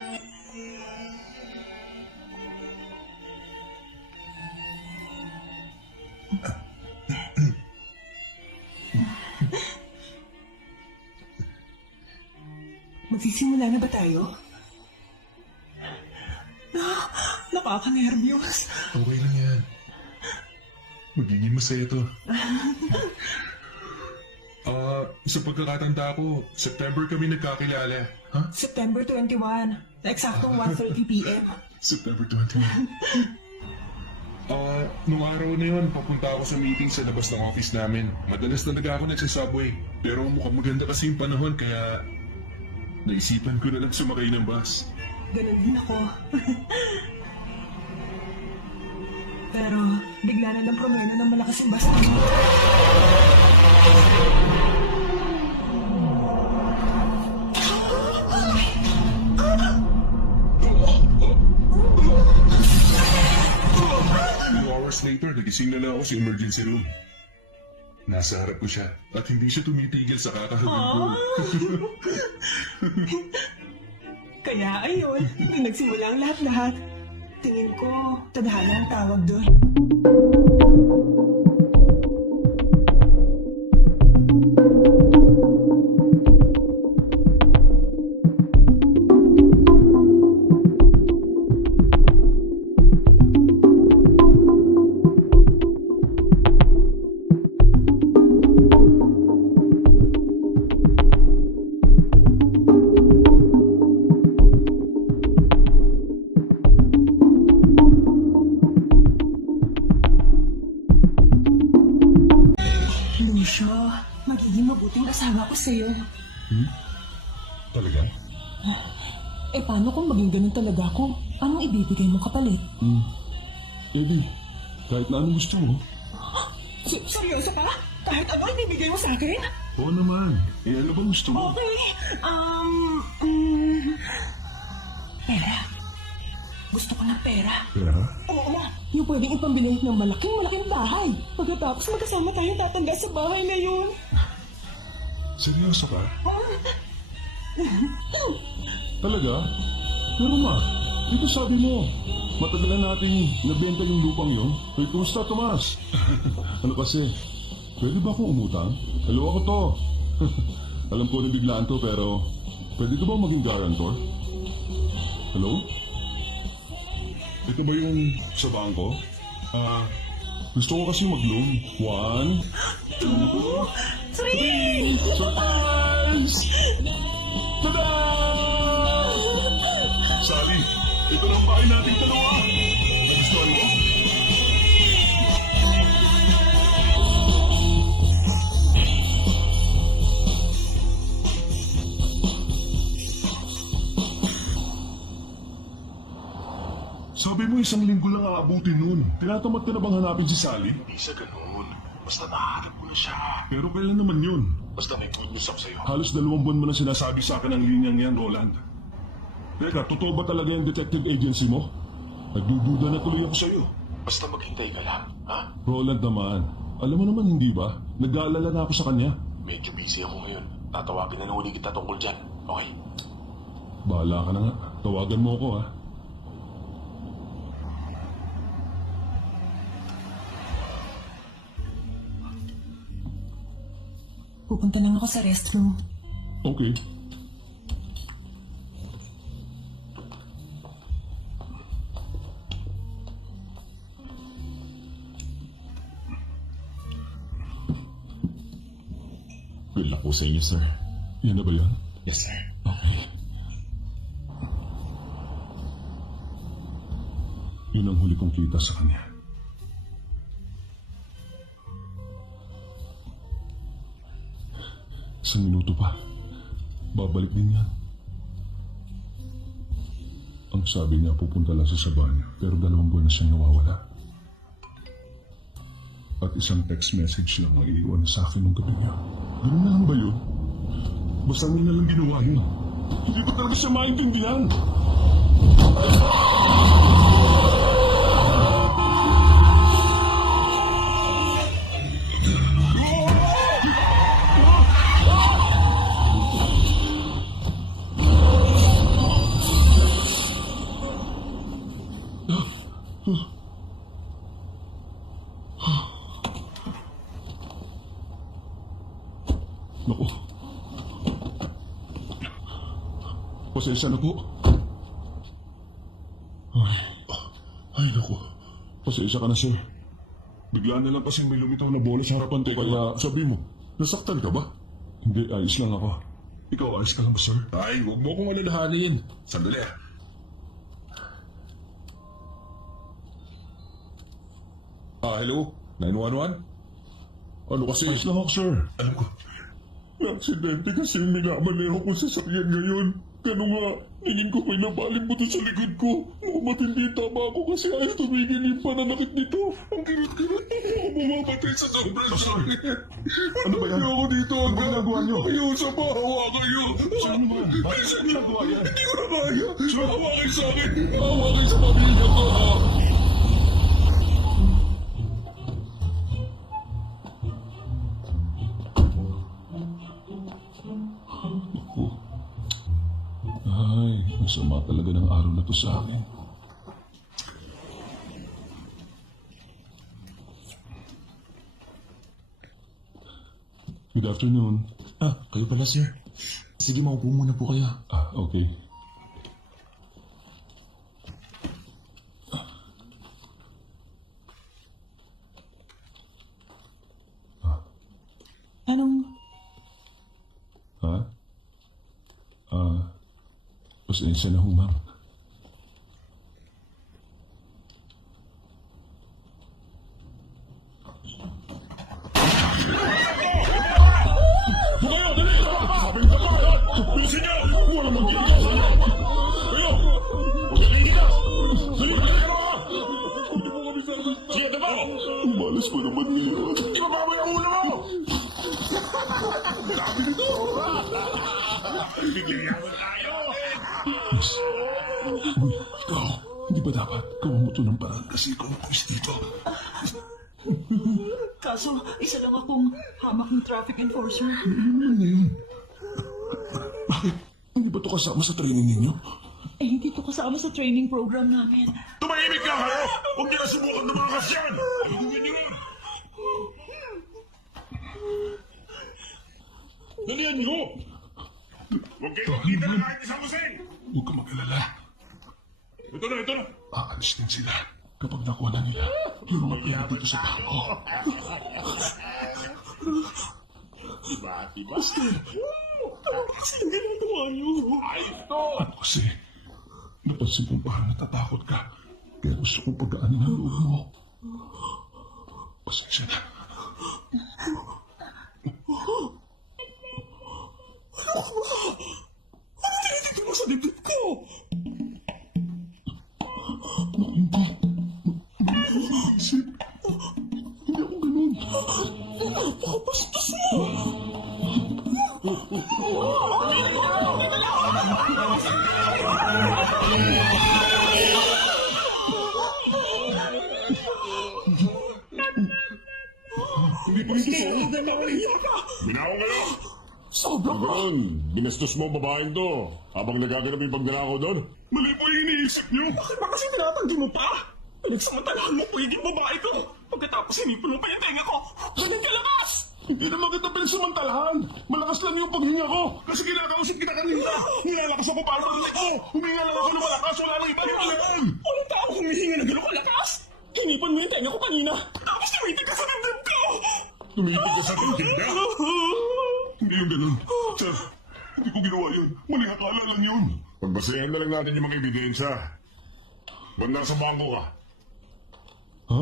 Magsisimula na ba tayo? Nakaka-nervyos. Okay lang yan. Magiging masaya to. Sa pagkakatanda ko, September kami nagkakilala. Ha? September 21. Eksaktong 1:30 p.m. September 21. Nung araw na yun, papunta ako sa meeting sa labas ng office namin. Madalas talaga ako nagsasubway. Pero mukhang maganda kasi yung panahon, kaya naisipan ko na lang sumakay ng bus. Ganun din ako. Pero bigla na lang promeno ng malakas yung basta. Hours later, nagising na lang ako sa emergency room. Nasa harap ko siya at hindi siya tumitigil sa kakahabol. Kaya ayun, nung nagsimula ang lahat-lahat, tingin ko, tadhana ang tawag doon. Magiging mabuting asawa ko sa'yo. Talaga? Eh paano kung maging ganun talaga ako? Anong ibibigay mo kapalit? Eddie, kahit na anong gusto mo. Seryoso ka? Kahit ano ibibigay mo sa akin? Oo naman. Eh ano ba gusto mo? Okay. Pera. Gusto ko ng pera. Pera? Oo, yung pwedeng ipambili ng malaking bahay. Pagkatapos magkasama tayong tatanda sa bahay na yun. Seryoso ka? Talaga? Pero ma, dito sabi mo, matagal na natin nabenta yung lupang yun. Eh, kumusta, Tomas? Ano kasi, pwede ba akong umutang? Hello, ako to. Alam ko na biglaan to, pero pwede ko ba maging guarantor? Hello? Ito ba yung sa bangko? Gusto ko kasi mag-loan. 1, 2, 3! surprise! Tada! Sally, ito lang bahay nating dalawa. Gusto mo? Sabi mo isang linggo lang aabutin nun. Tinatamad ka na bang hanapin si Sally? Hindi sa ganun. Basta nahanap mo na siya. Pero kailan naman yun? Basta may good news ako sa'yo. Halos 2 buwan mo na sinasabi sa akin ang linyang yan, Roland. Teka, totoo ba talaga yung detective agency mo? Nagdududa na tuloy ako sa'yo. Basta maghintay ka lang, ha? Roland naman, alam mo naman hindi ba? Nag-aalala na ako sa kanya. Medyo busy ako ngayon. Tatawagin na lang uli kita tungkol dyan. Okay? Bahala ka na nga. Tawagan mo ako, ha? Pupunta lang ako sa restroom. Okay. Good luck po sa inyo, sir. Yan na ba yan? Yes, sir. Okay. Yun ang huli kong kita sa kanya. Isang minuto pa. Babalik din yan. Ang sabi niya, pupunta lang sa banyo. Pero 2 buwan na siyang nawawala. At isang text message lang ang iiwan sa akin ng gabi niya. Ganun na lang ba yun? Basta nila lang ginawa yun. Hindi ko talaga siya maintindihan. Naku. Pasensya na po. Ay, naku. Pasensya ka na, sir. Bigla na lang kasing may lumitaw na bola sa harapan ko. Kaya sabi mo, nasaktan ka ba? Hindi, ayos lang ako. Ikaw, ayos ka lang ba, sir? Ay, huwag mo akong alalahanin. Sandali. Hello? 911? Ano kasi? Ayos lang ako, sir. Alam ko. May aksidente kasi minamaneho ko sa sasakyan ngayon. Kano nga, ningin ko may nabaling buto sa likod ko. Mukhang matindi tama ako kasi ayaw tumigil yung pananakit nito. Ang kirot-kirot mo. Ako mamamatay sa sobrang sakit. Ano ba yan? Ayoko dito. Ano ba ginagawa niyo? Ayaw sa bahawa kayo. Saan mo ba? Bakit saan ginagawa yan? Hindi ko na kaya. Bahawa kayo sa akin. Bahawa kayo sa pamilya ko. Ay, masama talaga ng araw na to sa akin. Good afternoon. Kayo pala, sir. Sige, maupo muna po kayo. Okay. Anong... Ha? Pasensya na ho, ma'am. Umalas pa naman ngayon. Ibaba mo yung ulo mo! Biglayawan tayo! Uy, ikaw, hindi ba dapat gawin mo ito ng parang kasi ikaw ang pulis dito? Kaso, isa lang akong hamak ng traffic enforcer. Ano yun? Bakit? Hindi ba ito kasama sa training ninyo? Eh, hindi to kasama sa training program namin. Tumahimik ka kayo! Huwag niyo na subukan tumakas yan! Ayun niyo yun! Dalihan niyo! Huwag kayo makita na kahit isang usay! Huwag ka mag-alala. Ito na, ito na! Aalis din sila kapag nakuha na nila yung mga pera dito sa bangko. Diba? Sino ginagawa niyo? Ayos to! Ano kasi, napansin kong parang natatakot ka. Kaya gusto kong pagkaanin ang loob mo. Pasensya na. Ano tinitigil mo sa dibdib ko? Naku, hindi. Isip. Hindi ako ganun. Napakabastos mo! Hindi pa ito sa'yo! Binaw kayo! Sobra ka! Doon, binastos mo ang babaeng to habang nagaganap yung pagdala ko doon. Mali po yung iniisip niyo! Bakit ba kasi tinatanggi mo pa? Pinagsamantalahan mo pwedeng babae ko! Pagkatapos sinipon mo pa yung tenga ko! Ganun kalakas! Hindi naman kita pinagsamantalahan. Malakas lang yung paghinga ko. Kasi kinakausap kita kanina! Nilalakas ako para parinig ko! Huminga lang ako ng malakas, wala lang iba yung alam! Walang tao humihinga ng gano'ng kalakas! Hinipon mo yung tenga ko kanina! Tapos tumitig ka sa dibdib ko! Tumitig ka sa tinda! Hindi yung ganun. Sir, hindi ko ginawa yun. Mali akala lang yun. Pagbasayan na lang natin yung mga ebidensya. Huwag nasa bangko ka. Ha?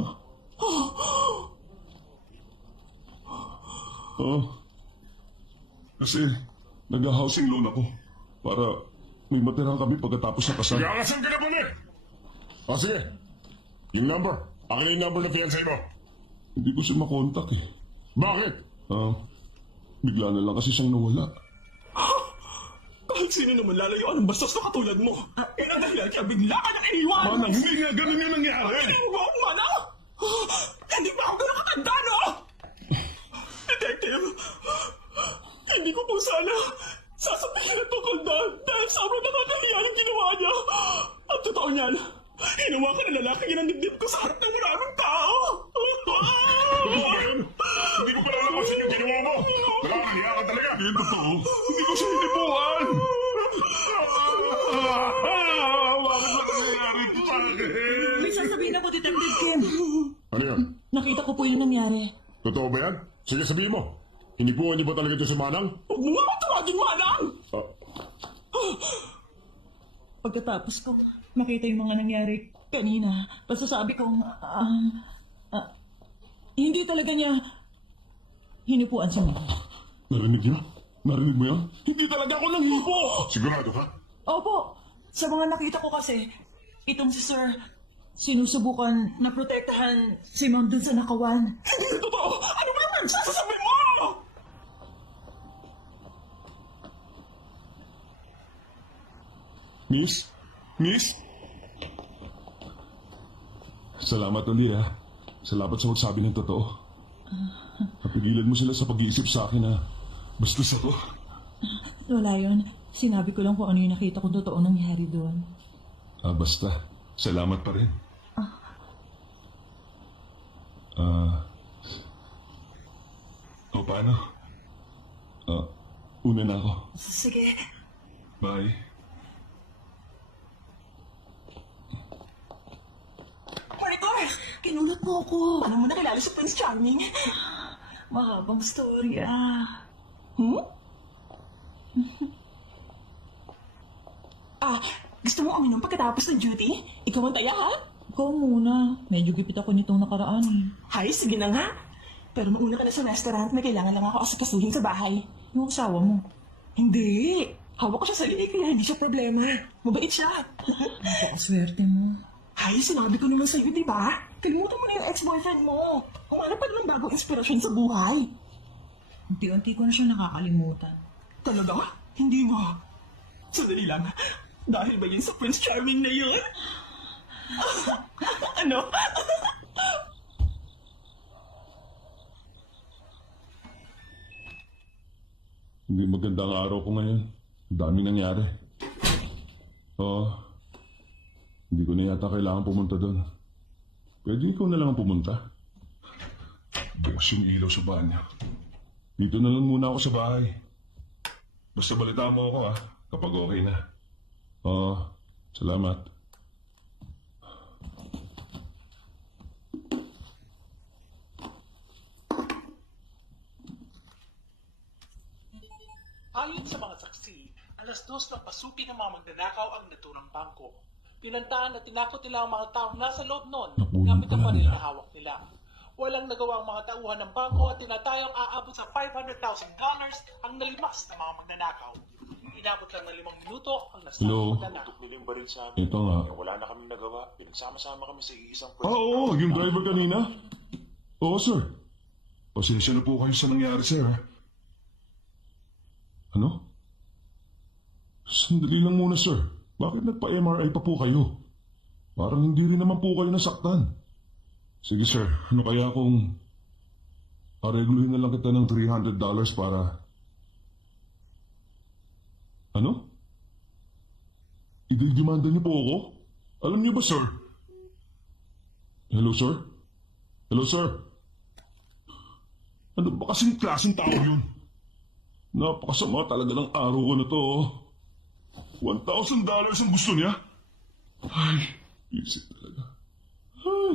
Kasi nag-housing loan ako para may matira kami pagkatapos sa kasal. Gagasan ka na bumit! Sige. Yung number. Akin na yung number na fiancé mo. Hindi ko siya makontak eh. Bakit? Bigla na lang kasi siyang nawala. Kahit sino naman lalayuan ng bastos na katulad mo! Eh, ang dahilan kaya bigla ka nang iniwan! Manang, hindi nga ganun yung nangyari! Hindi mo ba akong mana? Hindi ba ako ganun katanda, no? Detective, hindi ko po sana sasabihin na tungkol doon dahil sobrang nakakahiya yung ginawa niya. At totoo niyan, hinawakan ng lalaki niya ng dibdib ko sa harap ng maraming tao. Hindi ko pala napansin yung ginawa mo! Walang hiya ka talaga. Hindi yung totoo. Hindi ko siya hinipuan. Bakit ba nangyayari ito sa akin? May sasabihin ako, Detective Kim. Ano yan? Nakita ko po yung nangyari. Totoo ba yan? Sige, sabihin mo. Hinipuan niyo ba talaga ito si Manang? Huwag mo nga matawagin Manang! Ah, Pagkatapos ko makita yung mga nangyari kanina, pasasabi kong, hindi talaga niya hinipuan si Mama. narinig niyo? Narinig mo yan? Hindi talaga ako nanghipo! Sigurado ka? Opo, sa mga nakita ko kasi, itong si Sir, sinusubukan na protektahan si Ma'am dun sa nakawan. Hindi na totoo! Ano ba yung sasabi mo? Miss? Miss? Salamat uli ah. Salamat sa magsabi ng totoo. Napigilan mo sila sa pag-iisip sa akin na bastos ako. Wala yun. Sinabi ko lang kung ano yung nakita kong totoo nangyari doon. Ah, basta. Salamat pa rin. O paano? Una na ako. Sige. Bye. Monitor! Kinulot mo ako. Paano mo nakilala si Prince Charming? Mahabang storya. Gusto mo uminom pagkatapos ng duty? Ikaw ang taya, ha? Ikaw muna. Medyo gipit ako nitong nakaraan eh. Hay, sige na nga. Pero mauna ka na sa restaurant, may kailangan lang ako asikasuhin sa bahay. Yung asawa mo. Hindi. Hawak ko siya sa liig, kaya hindi siya problema. Mabait siya. Napakaswerte mo. Hay, sinabi ko naman sa'yo, di ba? Kalimutan mo na yung ex-boyfriend mo. Kumanap pa ng bagong inspirasyon sa buhay. Unti-unti ko na siya nakakalimutan. Talaga? Hindi mo. Sandali lang. Dahil ba yun sa Prince Charming na yun? Ano? Hindi maganda ang araw ko ngayon. Ang daming nangyari. Hindi ko na yata kailangan pumunta doon. Pwede ikaw na lang ang pumunta. Bukas yung ilaw sa banyo. Dito na lang muna ako sa bahay. Basta balita mo ako kapag okay na. Salamat. Ayon sa mga saksi, alas 2 ng pasuki ng mga magnanakaw ang naturang bangko. Pinantahan at tinakot nila ang mga taong nasa loob noon Napuno gamit ang pala baril nila. na hawak nila. Walang nagawa ang mga tauhan ng bangko at tinatayang aabot sa $500,000 ang nalimas ng mga magnanakaw. Inabot lang ng 5 minuto ang Hello? nasabang magnanakaw. Nila yung baril sa amin. Ito nga. Wala na kaming nagawa. Pinagsama-sama kami sa iisang Oo, yung driver kanina. Oo, sir. Pasensya na po kayo sa nangyari, sir. Ano? Sandali lang muna, sir. Bakit nagpa-MRI pa po kayo? Parang hindi rin naman po kayo nasaktan. Sige, sir. Ano kaya kung aregluhin na lang kita ng $300 para... Ano? Ididimanda niyo po ako? Alam niyo ba, sir? Hello, sir? Hello, sir? Ano ba kasing klaseng tao yun? Napakasama talaga ng araw ko na to. $1,000 ang gusto niya? Ay, isip talaga. Ay.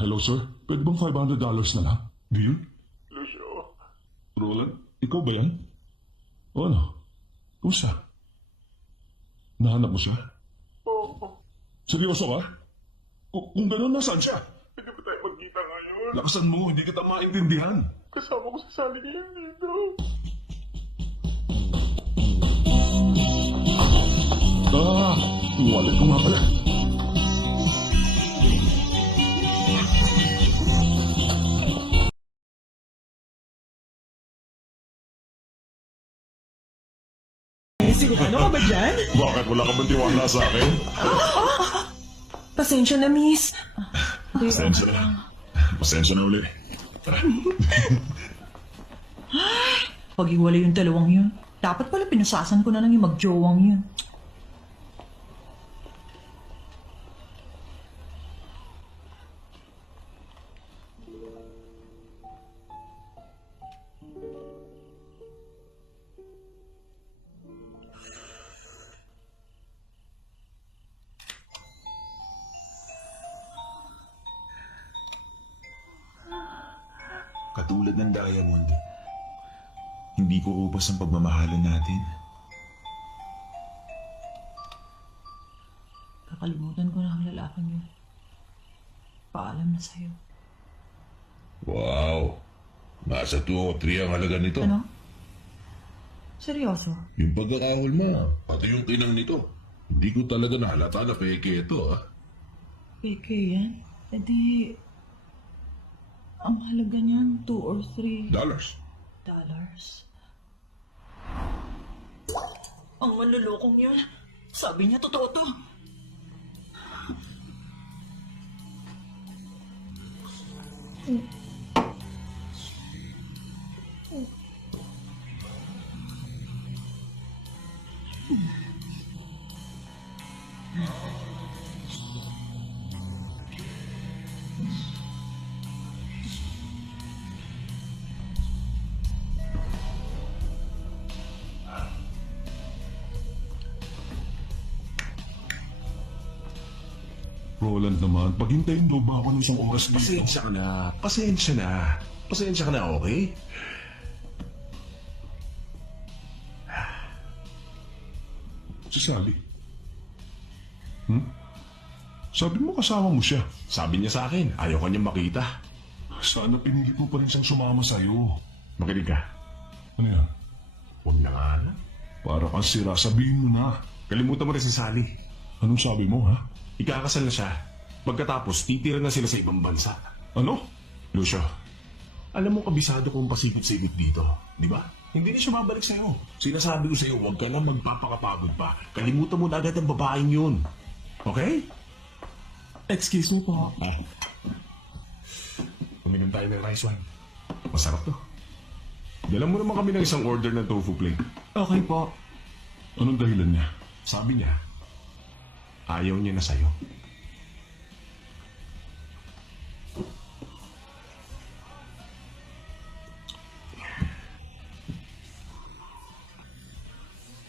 Hello, sir? Pwede bang $500 na lang? Deal? Lucio. Roland, ikaw ba yan? O ano? Kumusta? Nahanap mo siya? Oo. Seryoso ka? Kung gano'n, nasaan siya? Pwede ba tayo magkita ngayon? Lakasan mo, hindi kita maintindihan. Kasama ko sa sali ngayon dito. Yung wallet ko nga pala. Ano ka ba dyan? Bakit wala ka bang tiwala sa akin? Pasensya na, miss. Pasensya na. Pasensya na uli. Pag-iwalay yung dalawang yun. Dapat pala pinasasan ko na lang yung magjowang yun. katulad ng diamond. Hindi ko upas ang pagmamahalan natin. Kakalimutan ko na ang lalaking yun. Paalam na sa'yo. Wow! Nasa 2 o 3 ang halaga nito. Ano? Seryoso? Yung pagkakahol mo, pati yung kinang nito. Hindi ko talaga nahalata na peke ito, ah. Peke yan? E di... Ang halaga niyan, 2 or 3 Dollars. dollars. Ang manlulokong yun. Sabi niya totoo to. Roland naman, paghintayin mo ba ako ng isang oras dito? Pasensya ka na. Pasensya na. Pasensya ka na, okay? Si Sally. Sabi mo kasama mo siya. Sabi niya sa akin, ayaw ka niyang makita. Sana pinilit mo pa rin siyang sumama sa'yo. Makinig ka. Ano yan? Huwag na nga na. Para kang sira, sabihin mo na. Kalimutan mo rin si Sally. Anong sabi mo, ha? Ikakasal na siya. Pagkatapos, titira na sila sa ibang bansa. Ano? Lucio, alam mo kabisado kong pasigit-sigit dito, di ba? Hindi na siya babalik sa'yo. Sinasabi ko sa'yo, huwag ka na magpapakapagod pa. Kalimutan mo na agad ang babaeng yun. Okay? Excuse me po. Uminom tayo ng rice wine. Masarap to. Dala mo naman kami ng isang order ng tofu plate. Okay po. Anong dahilan niya? Sabi niya, ayaw niya na sa'yo.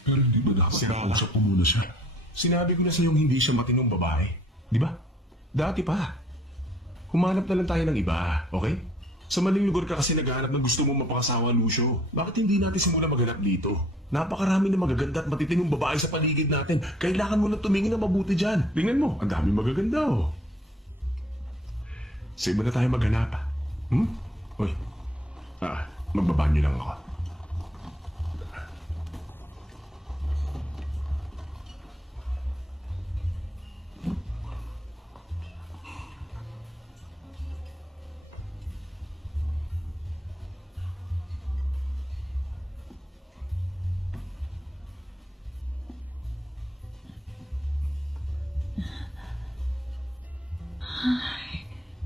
Pero di ba dapat nakausap ko muna siya? Sinabi ko na sa'yo hindi siya matinong babae. Di ba? Dati pa. Humanap na lang tayo ng iba, okay? Sa maling lugar ka kasi naghahanap ng gusto mong mapakasawa, Lucio. Bakit hindi natin simula maghanap dito? Napakarami na magaganda at matitinong babae sa paligid natin. Kailangan mo na tumingin na mabuti dyan. Tingnan mo, ang dami magaganda, oh. Save mo na tayo maghanap. Uy, magbabanyo lang ako.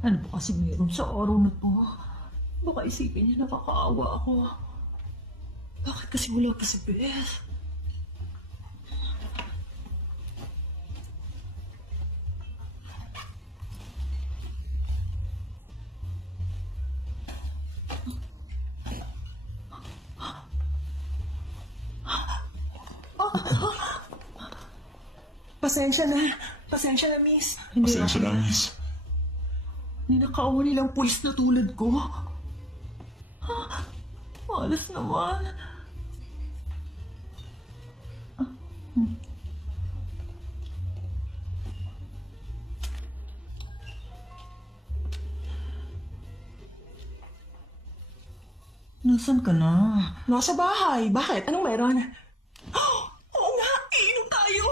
Ano ba kasi meron sa araw na to? Baka isipin niya nakakaawa ako. Bakit kasi wala pa si Beth? Pasensya na, miss. Pasensya na, miss. Ninakawa nilang pulis na tulad ko. Malas naman. Nasaan ka na? Nasa bahay. Bakit? Anong meron? Oo nga! Iinom tayo!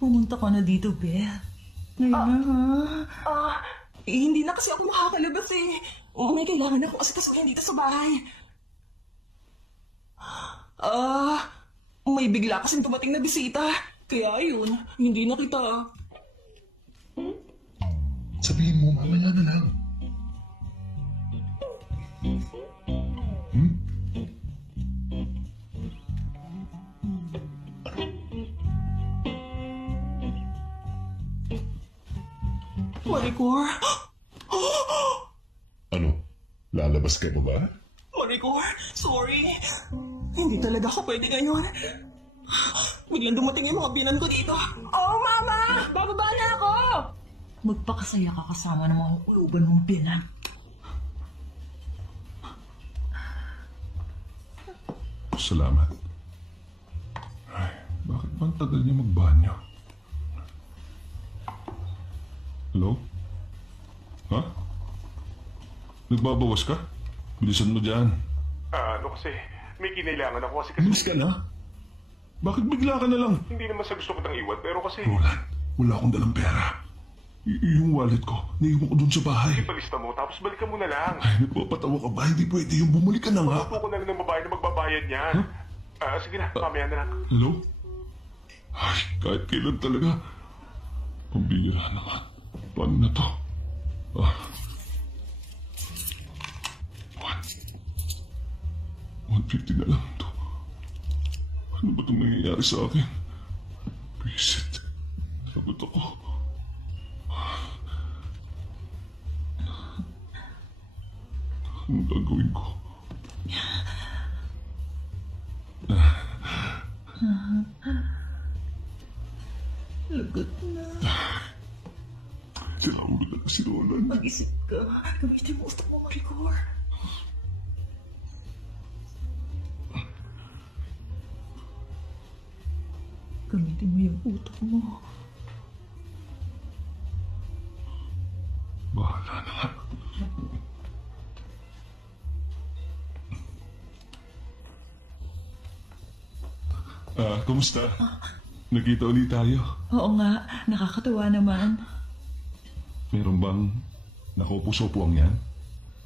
Pumunta ka na dito, Beth. Ngayon na, ha? Hindi na kasi ako makakalabas eh. May kailangan akong asikasuhin dito sa bahay. May bigla kasing dumating na bisita. Kaya yun, hindi na kita. Sabihin mo, mamaya na lang. Maricor? Ano? Lalabas ka ba? Maricor, sorry. Hindi talaga ako pwede ngayon. Biglang dumating yung mga binan ko dito. Oh, Mama! Bababa na ako! Magpakasaya ka kasama ng mga kuluban mong binan. Salamat. Ay, bakit ba ang tagal niya magbanyo? Hello? Ha? Nagbabawas ka? Bilisan mo dyan. Ano kasi, may kinailangan ako kasi Bilis ka na? Bakit bigla ka na lang? hindi naman sa gusto ko nang iwan, pero kasi Roland, wala akong dalang pera. Yung wallet ko, naiwan ko dun sa bahay. ipalista mo, tapos balikan mo na lang. Ay, nagpapatawa ka ba? Hindi pwede yung bumalik ka na nga. Tuto ko na lang ng babae na magbabayad niyan. Sige na, mamaya na lang. Hello? Ay, kahit kailan talaga. Pambira naman. Paano na to? Ah. 150 na lang to. Ano ba itong nangyayari sa akin? Visit. Sagot ako. Anong gagawin ko? Lagot na. Tinawag na si Roland. Mag-isip ka. Gamitin mo utak mo, Maricor. Gamitin mo yung utak mo. Bahala na nga. Kumusta? Nakita ulit tayo. Oo nga, nakakatuwa naman. Meron bang nakupuso-puang yan?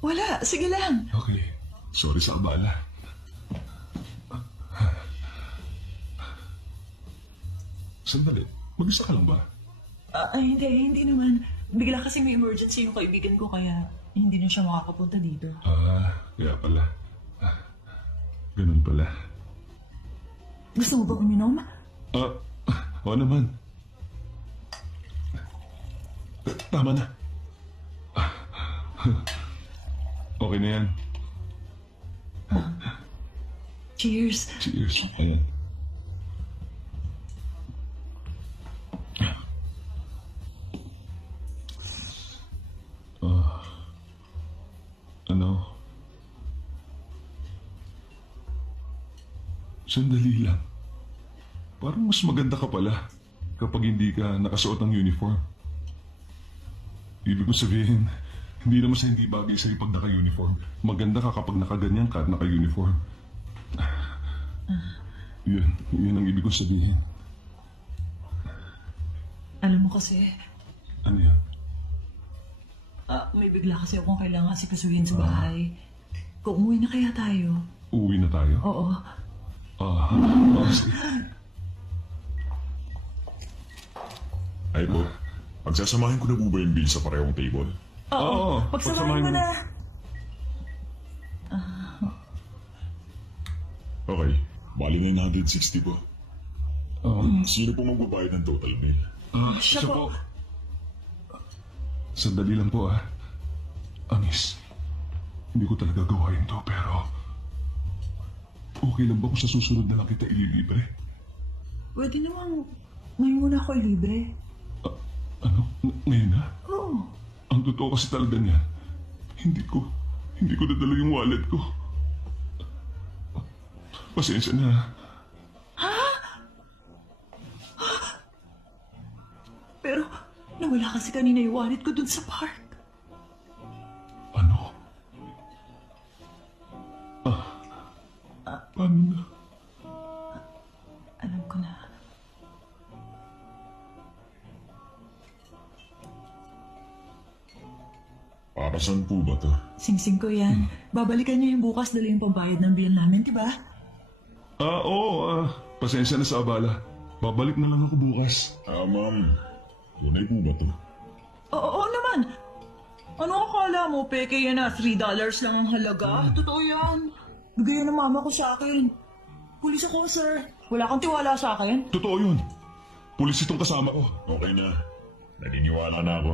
Wala, sige lang. Okay. Sorry sa abala. Sandali. Mag-isa ka lang ba? Hindi naman. Bigla kasi may emergency yung kaibigan ko kaya hindi na siya makakapunta dito. Kaya pala. Ganun pala. Gusto mo ba uminom? Oo naman. Tama na. Okay na yan. Cheers. Cheers. Ayan. Ano? Sandali lang. Parang mas maganda ka pala kapag hindi ka nakasuot ng uniform. Ibig ko sabihin, hindi naman sa hindi bagay sa'yo pag naka-uniform. Maganda ka kapag nakaganyan ka at naka-uniform. Yun ang ibig ko sabihin. Alam mo kasi, Ano yan? may bigla kasi akong kailangan sikasuhin sa bahay. Kung umuwi na kaya tayo? Uuwi na tayo? Oo. Sige. Ay po, pagsasamahin ko na po ba yung bill sa parehong table? Oo, Pagsamahin mo na. Okay, bali 960 po. Sino po magbabayad ng total bill? Siya po. Sandali lang po Amis, hindi ko talaga gawain to pero okay lang ba kung sa susunod na lang kita ililibre? Pwede namang ngayon muna ako libre. Ano? Ngayon na? Oo. Ang totoo kasi talaga niya, hindi ko nadala yung wallet ko. Pasensya na. Pero nawala kasi kanina yung wallet ko dun sa park. Ano? Paano na? Alam ko na. Para saan po ba to? Sing-sing ko yan. Babalikan niyo yung bukas dala yung pambayad ng bill namin, di ba? Oo. Pasensya na sa abala. Babalik na lang ako bukas. Ma'am, tunay po ba to? Oo naman. Ano akala mo? Peke yan na. $3 lang ang halaga. Totoo yan. Bigay yan ng mama ko sa akin. Pulis ako, sir. Wala kang tiwala sa akin? Totoo yun. Pulis itong kasama ko. Okay na, naniniwala na ako.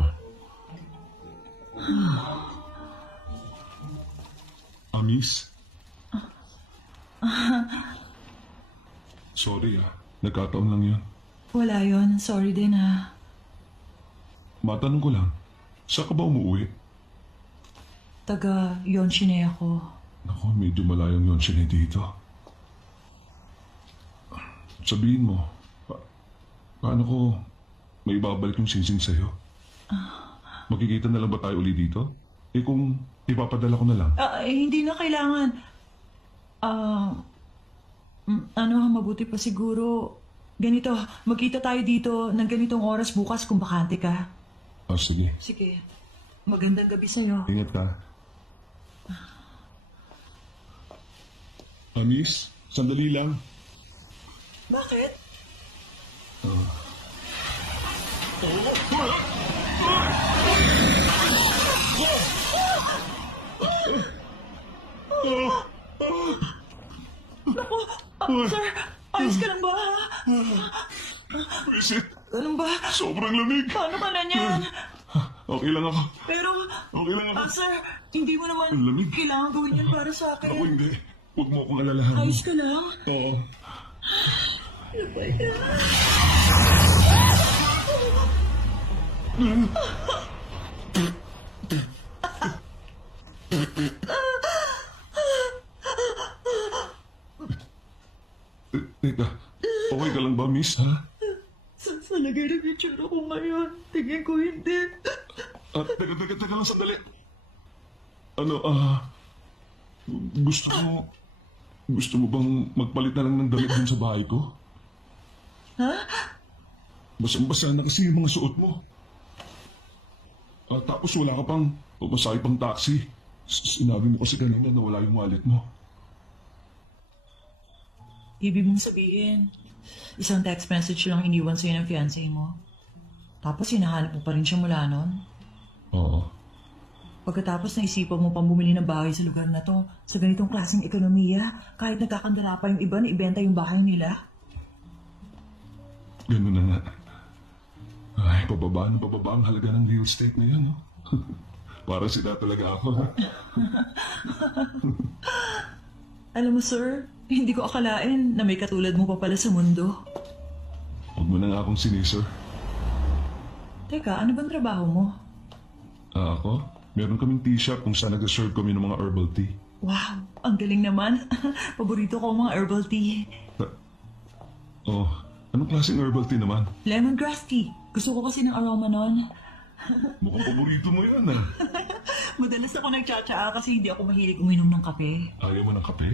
Amis? Sorry nagkataon lang yun. Wala yon. Sorry din ha. Matanong ko lang, saan ka ba umuwi? Taga Yonshine ako. Naku, medyo malayong yun siya dito. sabihin mo, paano ko may ibabalik yung singsing sa'yo? Magkikita na lang ba tayo uli dito? Eh kung ipapadala ko na lang. Hindi na kailangan. Mabuti pa siguro. Ganito, magkita tayo dito ng ganitong oras bukas kung bakante ka. Sige. Sige. Magandang gabi sa'yo. Ingat ka. Miss, sandali lang. Bakit? Naku, sir, ayos ka lang ba? Visit, Ganun ba? sobrang lamig. Paano ka na niyan? Okay lang ako. Pero, Okay lang ako. sir, hindi mo naman Ang lamig. kailangan gawin yan para sa Ako akin. hindi. Huwag mo akong alalahanin. Ayos ka lang? Oo. Teka, okay ka lang ba, miss, ha? Sa lagay ng picture ako ngayon, tingin ko hindi. Teka lang, sandali. Gusto mo bang magpalit na lang ng damit dun sa bahay ko? Ha? Basang-basa na kasi yung mga suot mo. Tapos wala ka pang pamasahe pang taxi. Sinabi mo kasi kanina na wala yung wallet mo. Ibig mong sabihin, isang text message lang iniwan sa'yo ng fiancé mo. Tapos hinahanap mo pa rin siya mula nun. Oo. Pagkatapos naisipan mo pang bumili ng bahay sa lugar na to, sa ganitong klaseng ekonomiya, kahit nagkakandara pa yung iba na ibenta yung bahay nila. Ganun na nga. Ay, pababa ang halaga ng real estate na yan, no? Para sila talaga ako, ha? Alam mo, sir, hindi ko akalain na may katulad mo pa pala sa mundo. Huwag mo na nga akong sinisir. Teka, ano bang trabaho mo? Ako? Meron kaming tea shop kung saan nag-serve kami ng mga herbal tea. Wow, ang galing naman. Paborito ko ang mga herbal tea. Oh, anong klaseng herbal tea naman? Lemongrass tea. Gusto ko kasi ng aroma nun. Mukhang paborito mo yan, ah. Madalas ako nagtsatsaa kasi hindi ako mahilig uminom ng kape. Ayaw mo ng kape?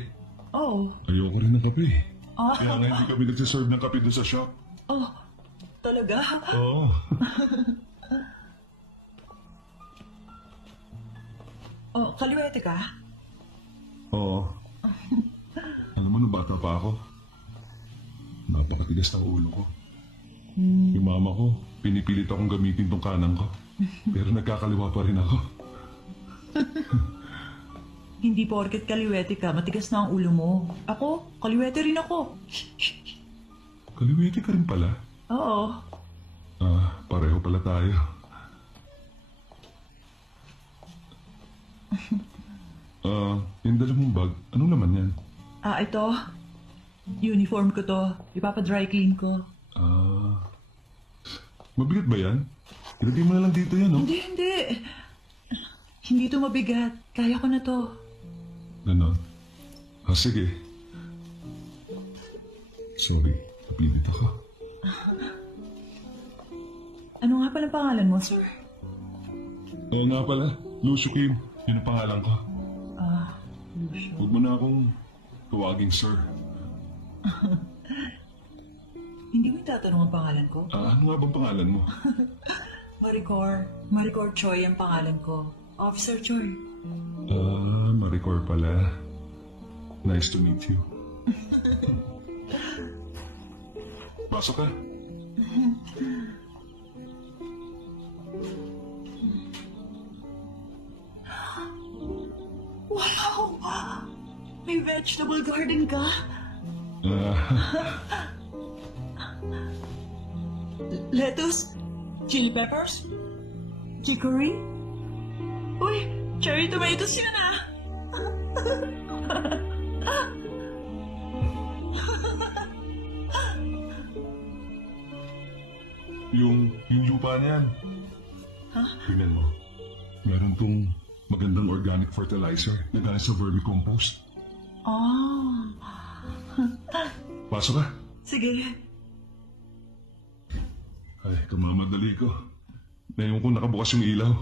Oh, Ayoko rin ng kape. Ah. Kaya nga hindi kami nagsiserve ng kape doon sa shop. oh, talaga? Oo. Oh, kaliwete ka? Oo. Alam mo, nung bata pa ako, napakatigas ng ulo ko. Yung mama ko, pinipilit akong gamitin tong kanang ko. Pero nagkakaliwa pa rin ako. Hindi porket kaliwete ka, matigas na ang ulo mo. Ako, kaliwete rin ako. Kaliwete ka rin pala. Oo. Pareho pala tayo. Yung dala mong bag, anong laman yan? Ito. Uniform ko to. Ipapa-dry clean ko. Mabigat ba yan? Ilagay mo na lang dito yan, no? Hindi. Hindi to mabigat. Kaya ko na to. Ganon. Sige. Sorry, napilit ako. Ano nga pala pangalan mo, sir? Oo nga pala, Lucio Kim. Yun ang pangalan ko. Lucio. Huwag mo na akong tuwaging sir. Hindi mo itatanong ang pangalan ko? Ano nga bang pangalan mo? Maricor. Maricor Choi ang pangalan ko. Officer Choi. Maricor pala. Nice to meet you. Pasok ka. Wow! May vegetable garden ka? Lettuce? Chili peppers? Chicory? Uy, cherry tomatoes yun ah! Yung lupa niyan. Tingnan mo. Meron tong magandang organic fertilizer na galing sa vermicompost. Ah, Pasok ka. Sige. Ay, kamamadali ko. Ngayon ko nakabukas yung ilaw.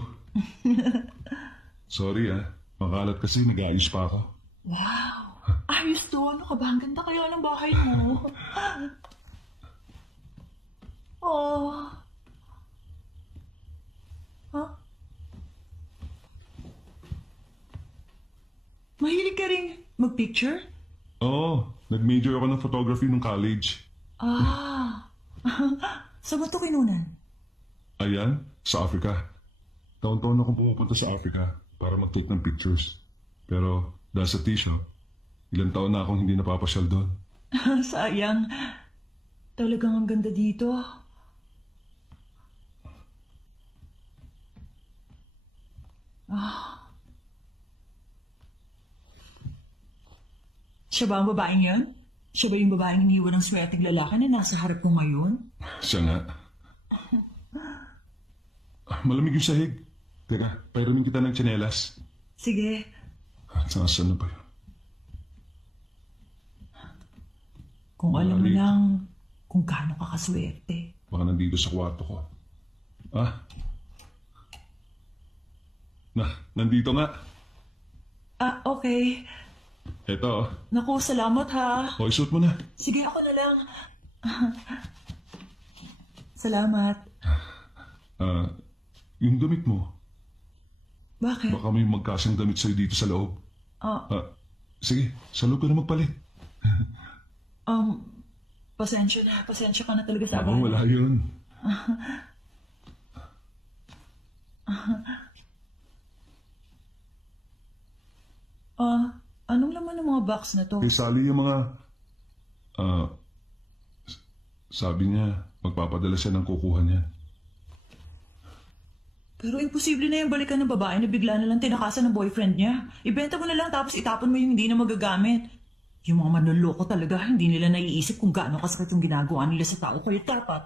Sorry makalat kasi nag-aayos pa ako. Wow! Ayos to. Ano ka ba? Ang ganda kaya ng bahay mo. Oh. Huh? Mahilig ka rin mag-picture? Oo, nag-major ako ng photography nung college. Ah. Saan mo ito kinunan? Ayan, sa Africa. Taon-taon akong pumupunta sa Africa para mag-take ng pictures. Pero dahil sa t-shirt, ilang taon na akong hindi napapasyal doon. Sayang. Talagang ang ganda dito. Siya ba ang babaeng yun? Siya ba yung babaeng iniwan ng swerteng lalaki na nasa harap ko ngayon? Siya nga. Malamig yung sahig. Teka, pairumin kita ng tsinelas. Sige. Saan na ba yun? Kung alam mo Mari. lang kung gaano ka kaswerte. Baka nandito sa kwarto ko. Nandito nga. Okay. Eto, Naku, salamat ha. isuot mo na. Sige, ako na lang. Salamat. Yung damit mo, Bakit? baka may magkasang damit sa'yo dito sa loob. Ah, Sige, sa loob ka na magpalit. pasensya na. Pasensya ka na talaga sa Ako, abala. wala yun. Anong laman ng mga box na to? Kay Sally yung mga... sabi niya, magpapadala siya ng kukuha niya. Pero imposible na yung balikan ng babae na bigla na lang tinakasan ng boyfriend niya. Ibenta mo na lang tapos itapon mo yung hindi na magagamit. Yung mga manloloko talaga, hindi nila naiisip kung gaano kasakit yung ginagawa nila sa tao. Kaya dapat.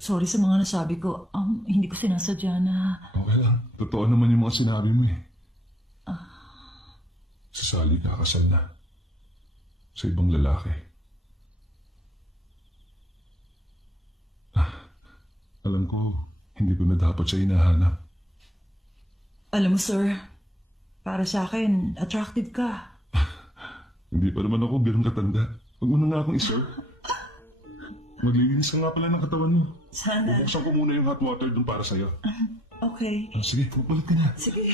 Sorry sa mga nasabi ko. Hindi ko sinasadya na... Okay lang. Totoo naman yung mga sinabi mo Si Sally kakasal na. Sa ibang lalaki. Alam ko, hindi ko na dapat siya hinahanap. Alam mo, sir, para sa akin, attractive ka. Hindi pa naman ako ganun katanda. Huwag mo na nga akong iserve. Maglilinis ka nga pala ng katawan mo. Sana. Bubuksan ko muna yung hot water dun para sa'yo. Okay. Sige, magpalit ka na. Sige.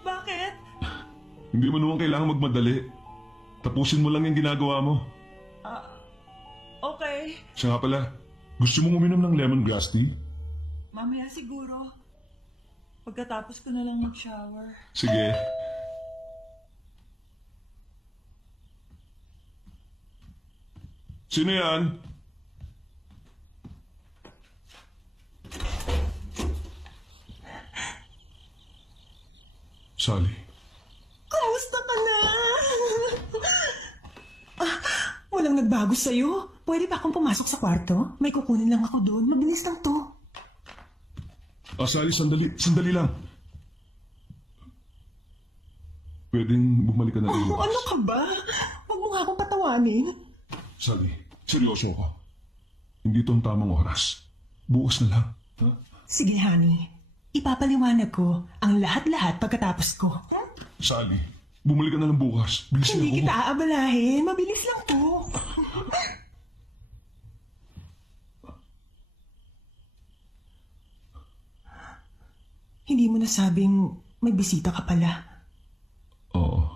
Bakit? Hindi mo naman kailangan magmadali. Tapusin mo lang yung ginagawa mo. Okay. Siya nga pala, gusto mong uminom ng lemongrass tea? Mamaya siguro. Pagkatapos ko na lang mag-shower. Sige. Sino yan? Sally. Kumusta ka na? Walang nagbago sa'yo. Pwede ba akong pumasok sa kwarto? May kukunin lang ako doon. Mabilis lang to. Sally, sandali lang. Pwedeng bumalik ka na rin. Ano ka ba? Huwag mo nga akong patawanin. Sally, seryoso ako. Hindi to ang tamang oras. Bukas na lang. Sige, honey. Ipapaliwanag ko ang lahat-lahat pagkatapos ko. Sally, bumalik ka na lang bukas. Bilisin Hindi ako. kita aabalahin. Mabilis lang to. Hindi mo nasabing may bisita ka pala. Oo.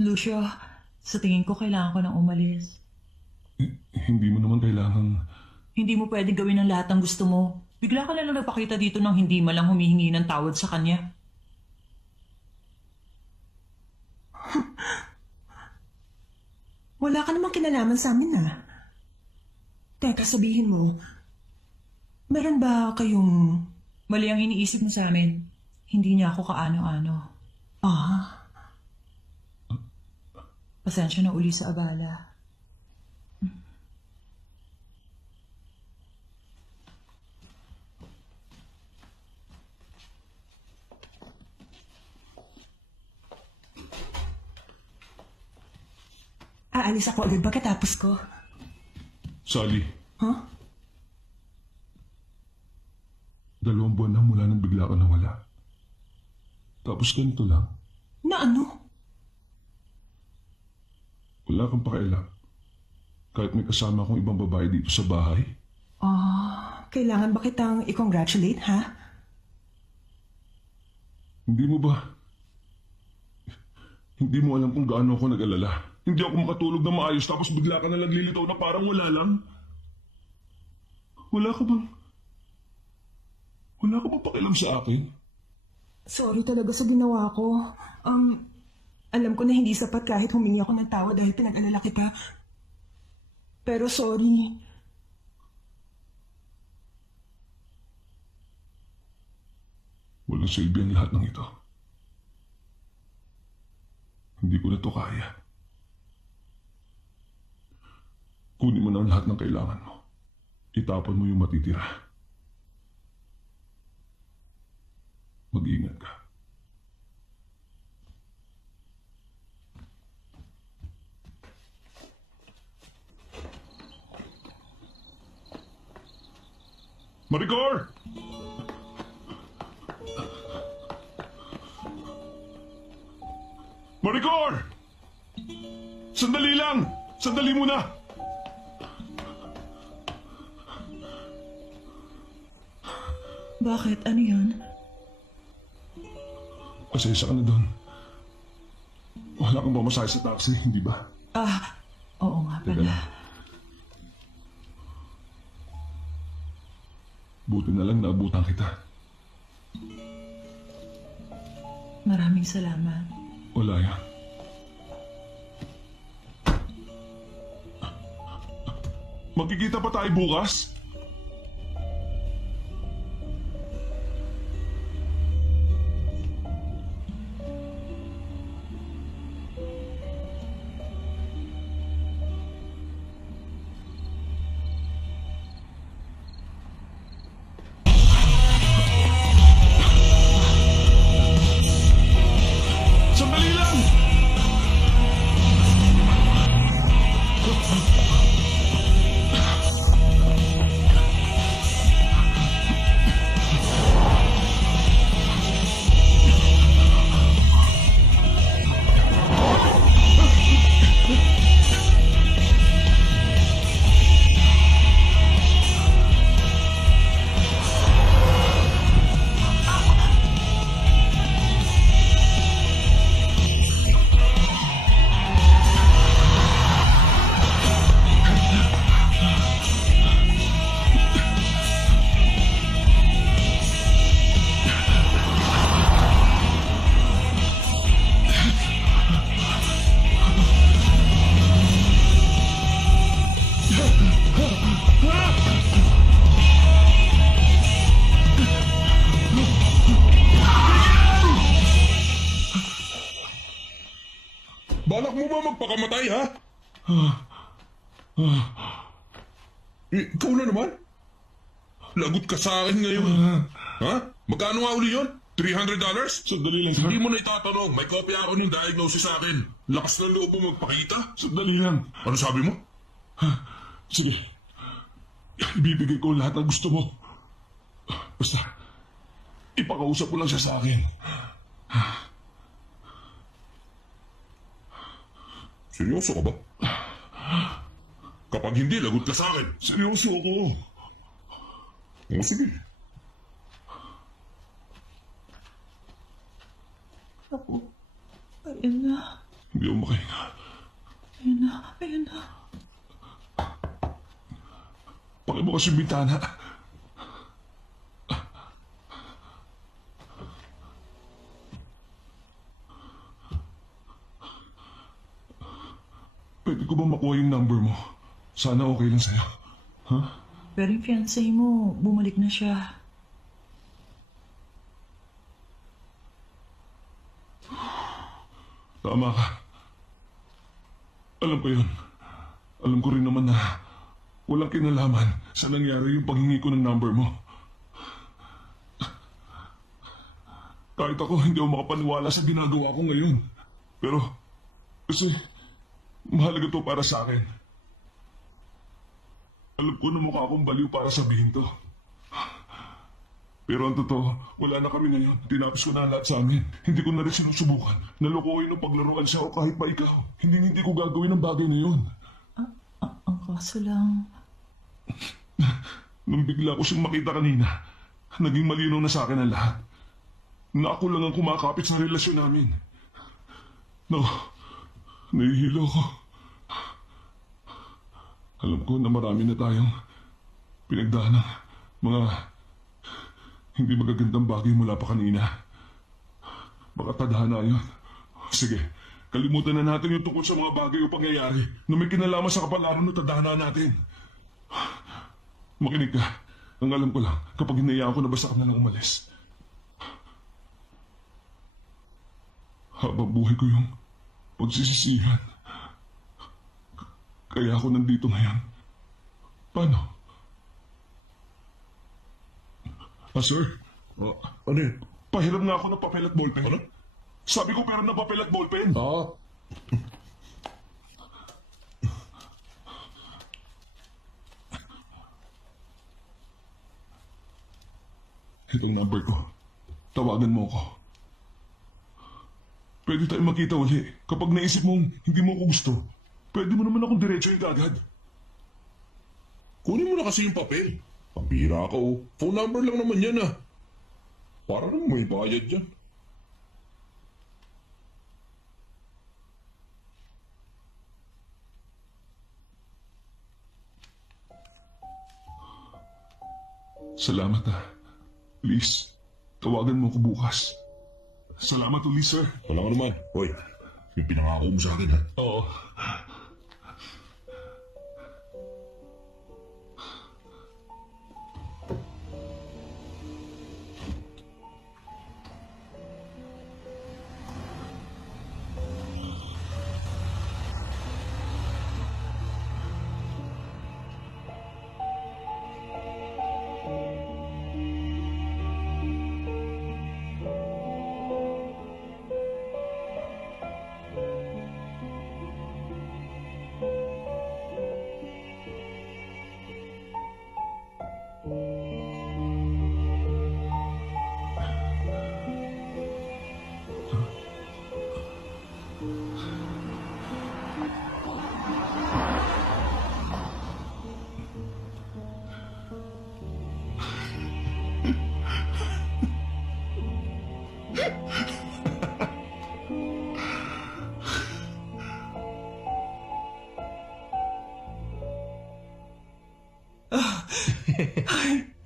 Lucio, sa tingin ko kailangan ko nang umalis. Hindi mo naman kailangan... Hindi mo pwede gawin ang lahat ng gusto mo. Bigla ka na lang nagpakita dito nang hindi malang humihingi ng tawad sa kanya. Wala ka namang kinalaman sa amin, ah. Teka, sabihin mo, meron ba kayong... Mali ang iniisip mo sa amin. Hindi niya ako kaano-ano. Ah, Pasensya na uli sa abala. aalis ako agad pagkatapos ko. Sally, Huh? 2 buwan na mula nang bigla ka nawala. Tapos ganito lang. Na ano? Wala kang pakialam. Kahit may kasama akong ibang babae dito sa bahay. Kailangan ba kitang i-congratulate, ha? Hindi mo ba? Hindi mo alam kung gaano ako nag-alala. Hindi ako makatulog na maayos tapos bigla ka na naglilitaw na parang wala lang. Wala ka bang pakialam sa akin? Sorry talaga sa ginawa ko. Alam ko na hindi sapat kahit humingi ako ng tawa dahil pinag-alala kita. Pero sorry. Walang silbi ang lahat ng ito. Hindi ko na to kaya. Kunin mo na ang lahat ng kailangan mo. Itapon mo yung matitira. Mag-ingat ka. Maricor! Maricor! Sandali lang! Sandali muna! Bakit? Ano yun? Pasensya ka na doon. Wala kang mamasahe sa taxi, hindi ba? Oo nga Teka pala. lang. Buti na lang naabutan kita. Maraming salamat. Wala yan. Magkikita pa tayo bukas? Sandali lang! Balak mo ba magpakamatay, ha? Ikaw na naman. Lagot ka sa akin ngayon. Ha? Magkano nga uli yun? $300? Sandali lang, sir. Hindi mo na itatanong. May kopya ako ng diagnosis sa akin. Lakas ng loob mo magpakita. Sandali lang. Ano sabi mo? Sige. Ibibigay ko lahat ng gusto mo. Basta, ipakausap mo lang siya sa akin. Seryoso ka ba? Kapag hindi, lagot ka sa akin. Seryoso ako. O sige. Ako. Ayun na. Hindi ako makahinga. Ayun na. Pakibukas yung bintana. Pwede ko ba makuha yung number mo? Sana okay lang sa'yo. Ha? Pero yung fiancé mo, bumalik na siya. Tama ka. Alam ko yun. Alam ko rin naman na walang kinalaman sa nangyari yung paghingi ko ng number mo. Kahit ako, hindi ako makapaniwala sa ginagawa ko ngayon. Pero, kasi, mahalaga to para sa akin. Alam ko na mukha akong baliw para sabihin to. Pero ang totoo, wala na kami ngayon. Tinapos ko na ang lahat sa amin. Hindi ko na rin sinusubukan. Nalukuhin ng paglaruan siya o kahit pa ikaw. Hindi ko gagawin ang bagay na yun. Ang kaso lang... Nung bigla ko siyang makita kanina, naging malinaw na sa akin ang lahat. Na ako lang ang kumakapit sa relasyon namin. Nahihilo ko. Alam ko na marami na tayong pinagdaan ng mga hindi magagandang bagay mula pa kanina. Baka tadhana yun. Sige, kalimutan na natin yung tungkol sa mga bagay o pangyayari na may kinalaman sa kapalaran ng tadhana natin. Makinig ka. Ang alam ko lang, kapag hinayaan ko na basta ka na lang umalis. Habang buhay ko yung pagsisisihan. Kaya ako nandito ngayon. Paano? Sir? Ano yun? Pahiram nga ako ng papel at ballpen. Ano? Sabi ko pahiram ng papel at ballpen. Oo. Itong number ko. Tawagan mo ako. Pwede tayo makita uli. Kapag naisip mong hindi mo ako gusto, pwede mo naman akong diretso yung agad. Kunin mo na kasi yung papel. Pambira ka oh. Phone number lang naman yan ah. Para naman may bayad dyan. Salamat ah. Please, tawagan mo ako bukas. Salamat ulit, sir. Wala ka naman. Hoy, yung pinangako mo sa akin ha. Oo.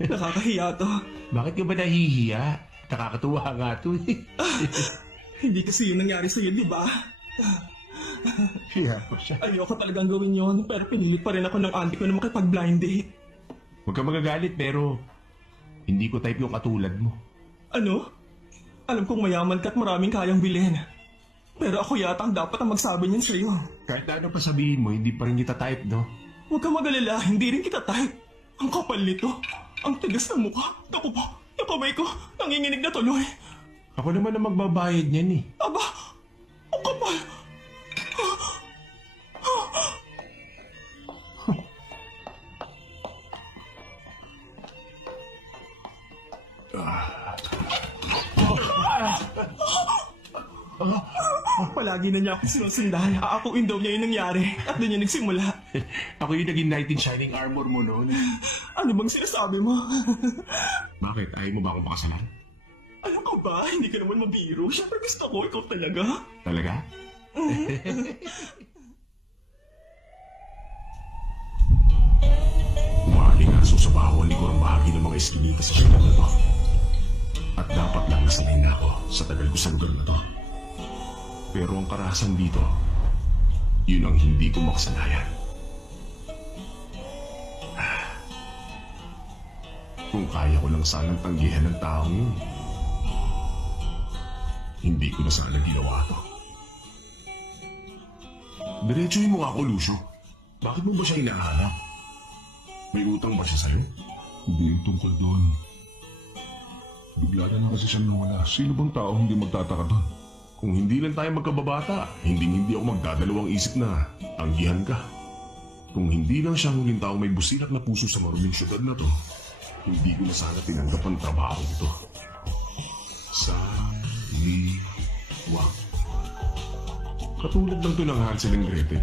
Nakakahiya to. Bakit ka ba nahihiya? Nakakatuwa nga to eh. Hindi kasi yun nangyari sa'yo, di ba? Hiya ko siya. Ayoko talagang gawin yon, pero pinilit pa rin ako ng auntie ko na makipag-blind date. Huwag ka magagalit pero hindi ko type yung katulad mo. Ano? Alam kong mayaman ka at maraming kayang bilhin. Pero ako yata ang dapat ang magsabi niyan sa'yo. Kahit na ano pa sabihin mo, hindi pa rin kita type, no? Huwag kang mag-alala, hindi rin kita type. Ang kapal nito. Ang tigas ng mukha. Naku po, yung kamay ko, nanginginig na tuloy. Ako naman ang magbabayad niyan eh. Aba, ang kapal. Palagi na niya ako sinusundan. Aakuin daw niya yung nangyari at doon niya nagsimula. Ako yung naging knight in shining armor mo noon. Ano bang sinasabi mo? Bakit? Ayaw mo ba akong pakasalan? Alam ko ba, hindi ka naman mabiro. Siyempre gusto ko, ikaw talaga. Talaga? Umali nga eskinita sa syudad na to. At dapat lang nasanay na ako sa tagal ko sa lugar na to. Pero ang karahasan dito, yun ang hindi ko makasanayan. Kung kaya ko lang sanang tanggihan ng taong yun, hindi ko na sana ginawa to. Diretsuhin mo nga ako, Lucio. Bakit mo ba siya hinahanap? May utang ba siya sa'yo? Hindi yung tungkol doon. Bigla na kasi siya nawala. Sino bang tao hindi magtataka doon? Kung hindi lang tayo magkababata, hindi ako magdadalawang isip na tanggihan ka. Kung hindi lang siya huling taong may busilak na puso sa maruming syudad na to, hindi ko na sana tinanggap ang trabaho nito. Saliwak. Katulad lang to ng Hansel and Gretel.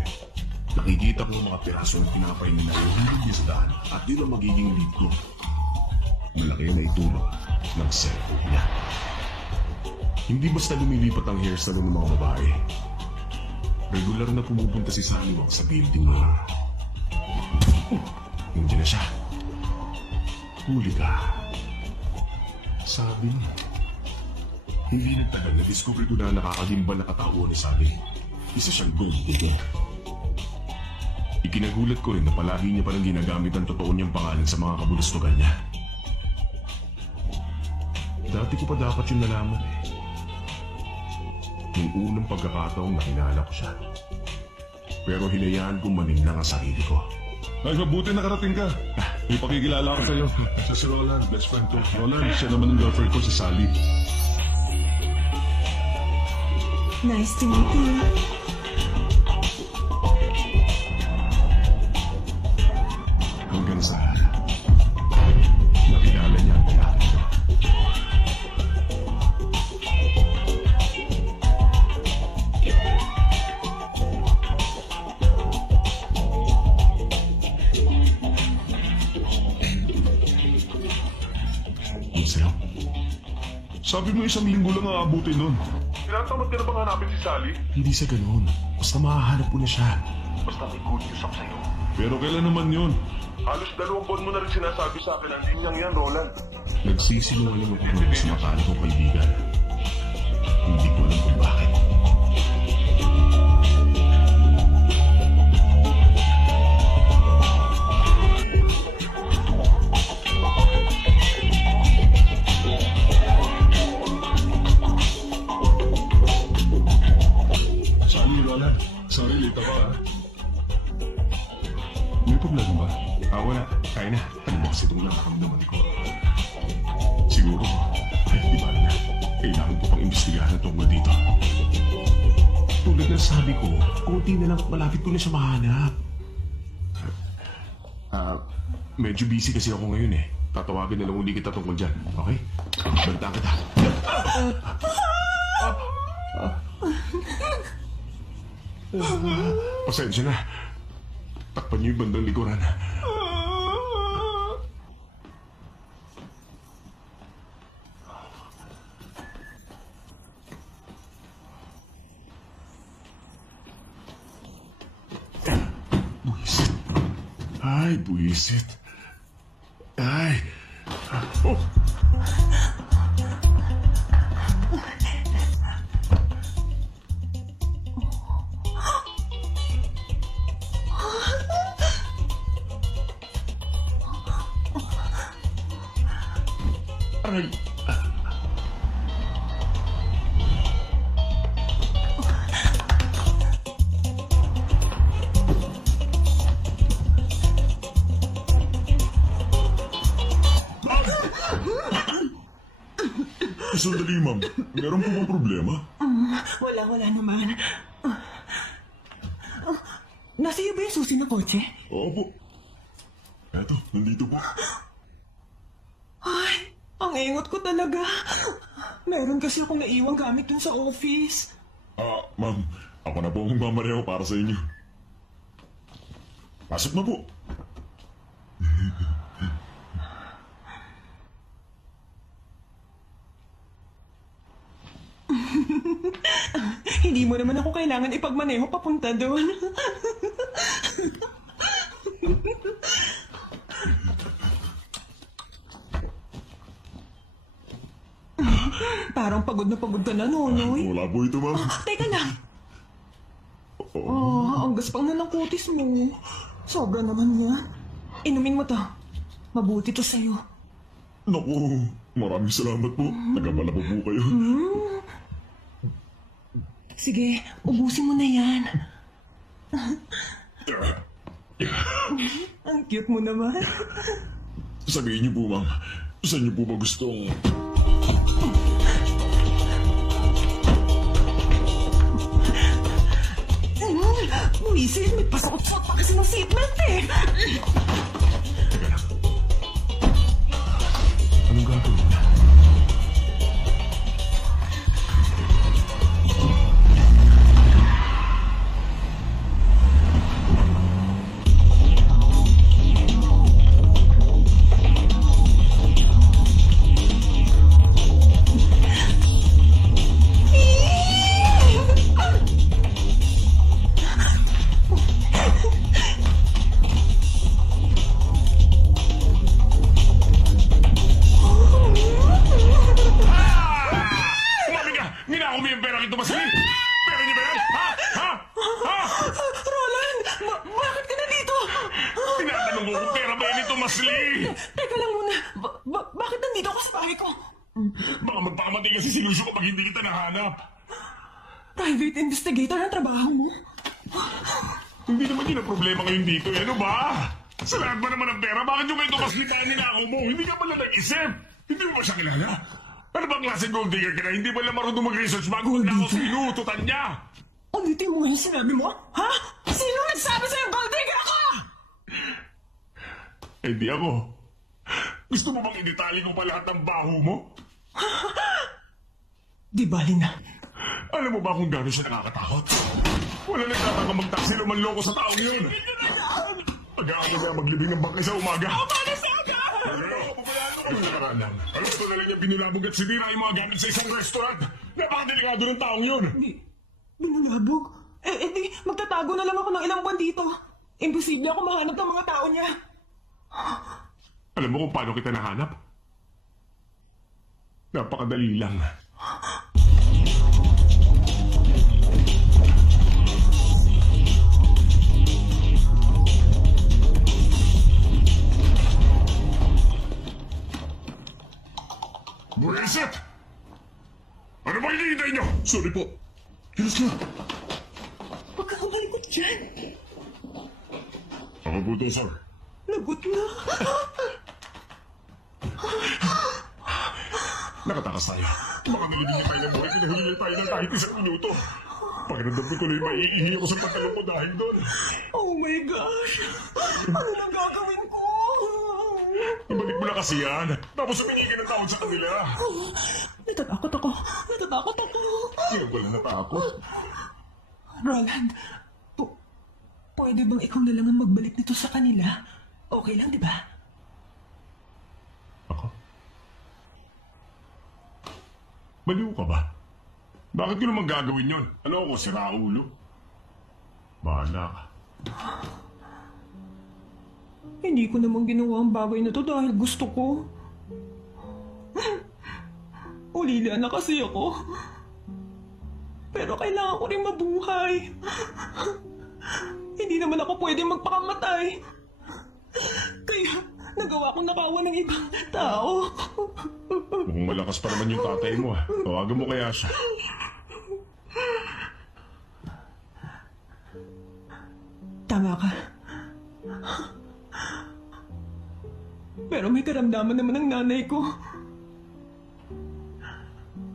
Nakikita ko ang mga piraso ng tinapay nila yung hindi sa daan at yun ang magiging lead ko. Malaki na itulong ng cellphone niya. Hindi basta lumilipat ang hair salon ng mga babae. Regular na pumupunta si Saliwak sa building na yun. Nandiyan na siya. Huli ka. Sabi niya. Hindi nagtagal na discover ko na nakakagimbal na katao ni Sabi. Isa siyang gold digger. Ikinagulat ko rin na palagi niya palang ginagamit ang totoo niyang pangalan sa mga kabulustugan niya. Dati ko pa dapat yung nalaman eh. Yung unang pagkakataong nakilala ko siya. Pero hinayaan kong maninlang ang sarili ko. Ay, mabuti nakarating ka. May pakikilala ko sa'yo. Siya si Roland, best friend ko. Roland, siya naman ang girlfriend ko, si Sally. Nice to meet you. Hanggang sa nakilala niya ang lalaki ko. Ano sa'yo? Sabi mo 1 linggo lang aabutin nun. Tinatamad ka na bang hanapin si Sally? Hindi sa ganun. Basta mahahanap ko na siya. Basta may good news ako sa'yo. Pero kailan naman yun? Halos 2 buwan mo na rin sinasabi sa akin ang linyang yan, Roland. Nagsisinungaling ako ng mas matalo kong kaibigan. Hindi ko alam kung bakit. Sally, Roland. Sorry, late ako ah. May problema ba? Wala. Kaya na. Ano ba kasi itong nakakamdaman ko? Siguro, ay di ba na. Kailangan ko pang imbestigahan ang tungkol dito. Tulad ng sabi ko, konti na lang malapit ko na siya mahanap. Medyo busy kasi ako ngayon eh. Tatawagin na lang uli kita tungkol dyan, okay? Balitaan kita. Pasensya na. Takpan niyo yung bandang likuran. Buisit. Ay, buisit. Ay. Oh. Aray. Sandali, ma'am. Meron po bang problema? Wala naman. Nasa iyo ba yung susi ng kotse? Opo. Eto, nandito po. Ay, ang ingot ko talaga. Meron kasi akong naiwang gamit dun sa office. Ma'am. Ako na po ang mamareo para sa inyo. Pasok na po. Hindi mo naman ako kailangan ipagmaneho papunta doon. Parang pagod ka na, Nonoy. Wala po ito, ma'am. Teka lang. Ang gaspang na ng kutis mo. Sobra naman yan. Inumin mo to. Mabuti to sa'yo. Naku, maraming salamat po. Nagabala po kayo. Sige, ubusin mo na yan. Ang cute mo naman. Sabihin niyo po, ma'am. Saan niyo po ba gustong... Buwisit, may pasakot-sakot pa kasi ng seatbelt eh. Teka lang. Anong gagawin na? Umamin ka! Ninakaw mo yung pera kito, Masli! Pera niyo ba yan? Ha? Ha? Ha? Roland, bakit ka na dito? Tinatanong ko kung pera ba yan ito, Masli! Teka lang muna, bakit nandito ako sa bahay ko? Baka magpakamatay kasi si Lucio kapag hindi kita nahanap. Private investigator ang trabaho mo? Hindi naman yun ang problema ngayon dito. Ano ba? Sa lahat ba naman ng pera? Bakit yung ito Masli ba ninakaw mo? Hindi ka pala nag-isip. Hindi mo ba siya kilala? Ano bang klaseng gold digger ka na? Hindi ba lang marunong mag-research bago magnakaw sa inuututan niya? Ulitin mo nga yung sinabi mo? Ha? Sino nagsabi sa'yo gold digger ako? Eh di ako. Gusto mo bang idetali ko pa lahat ng baho mo? Di bali na. Alam mo ba kung gano'n siya nakakatakot? Wala nagtataka magtaksi o manloko sa taong yun. Pag-aaga na maglibing ng bangkay sa umaga. Paano sa aga? Ano nakaraan lang? Alam ko na lang niya binilabog at sinira yung mga gamit sa isang restaurant. Napakadelikado ng taong yun. Binulabog? Di, magtatago na lang ako ng ilang buwan dito. Imposible ako mahanap ng mga tao niya. Alam mo kung paano kita nahanap? Napakadali lang. Buwisit! Ano ba hinihintay niyo? Sorry po. Kilos na. Huwag kang malikot dyan. Ako po to, sir. Lagot na. Nakatakas tayo. Baka nilibig niya tayo ng buhay, pinahili tayo ng kahit isang minuto. Pakiramdam ko tuloy maiihi ako sa pagtalong ko dahil doon. Oh my gosh. Ano nang gagawin ko? Ibalik mo na kasi yan. Tapos humingi ka ng tawad sa kanila. Natatakot ako. Hindi ko wala natakot. Roland, pwede bang ikaw na lang ang magbalik nito sa kanila? Okay lang, di ba? Ako? Baliw ka ba? Bakit ko naman gagawin yun? Ano ako, siraulo? Bahala ka. Hindi ko naman ginawa ang bagay na to dahil gusto ko. Ulila na kasi ako. Pero kailangan ko rin mabuhay. Hindi naman ako pwede magpakamatay. Kaya nagawa kong nakawa ng ibang tao. Mukhang malakas pa naman yung tatay mo. Tawagan mo kaya siya. Tama ka. Pero may karamdaman naman ng nanay ko.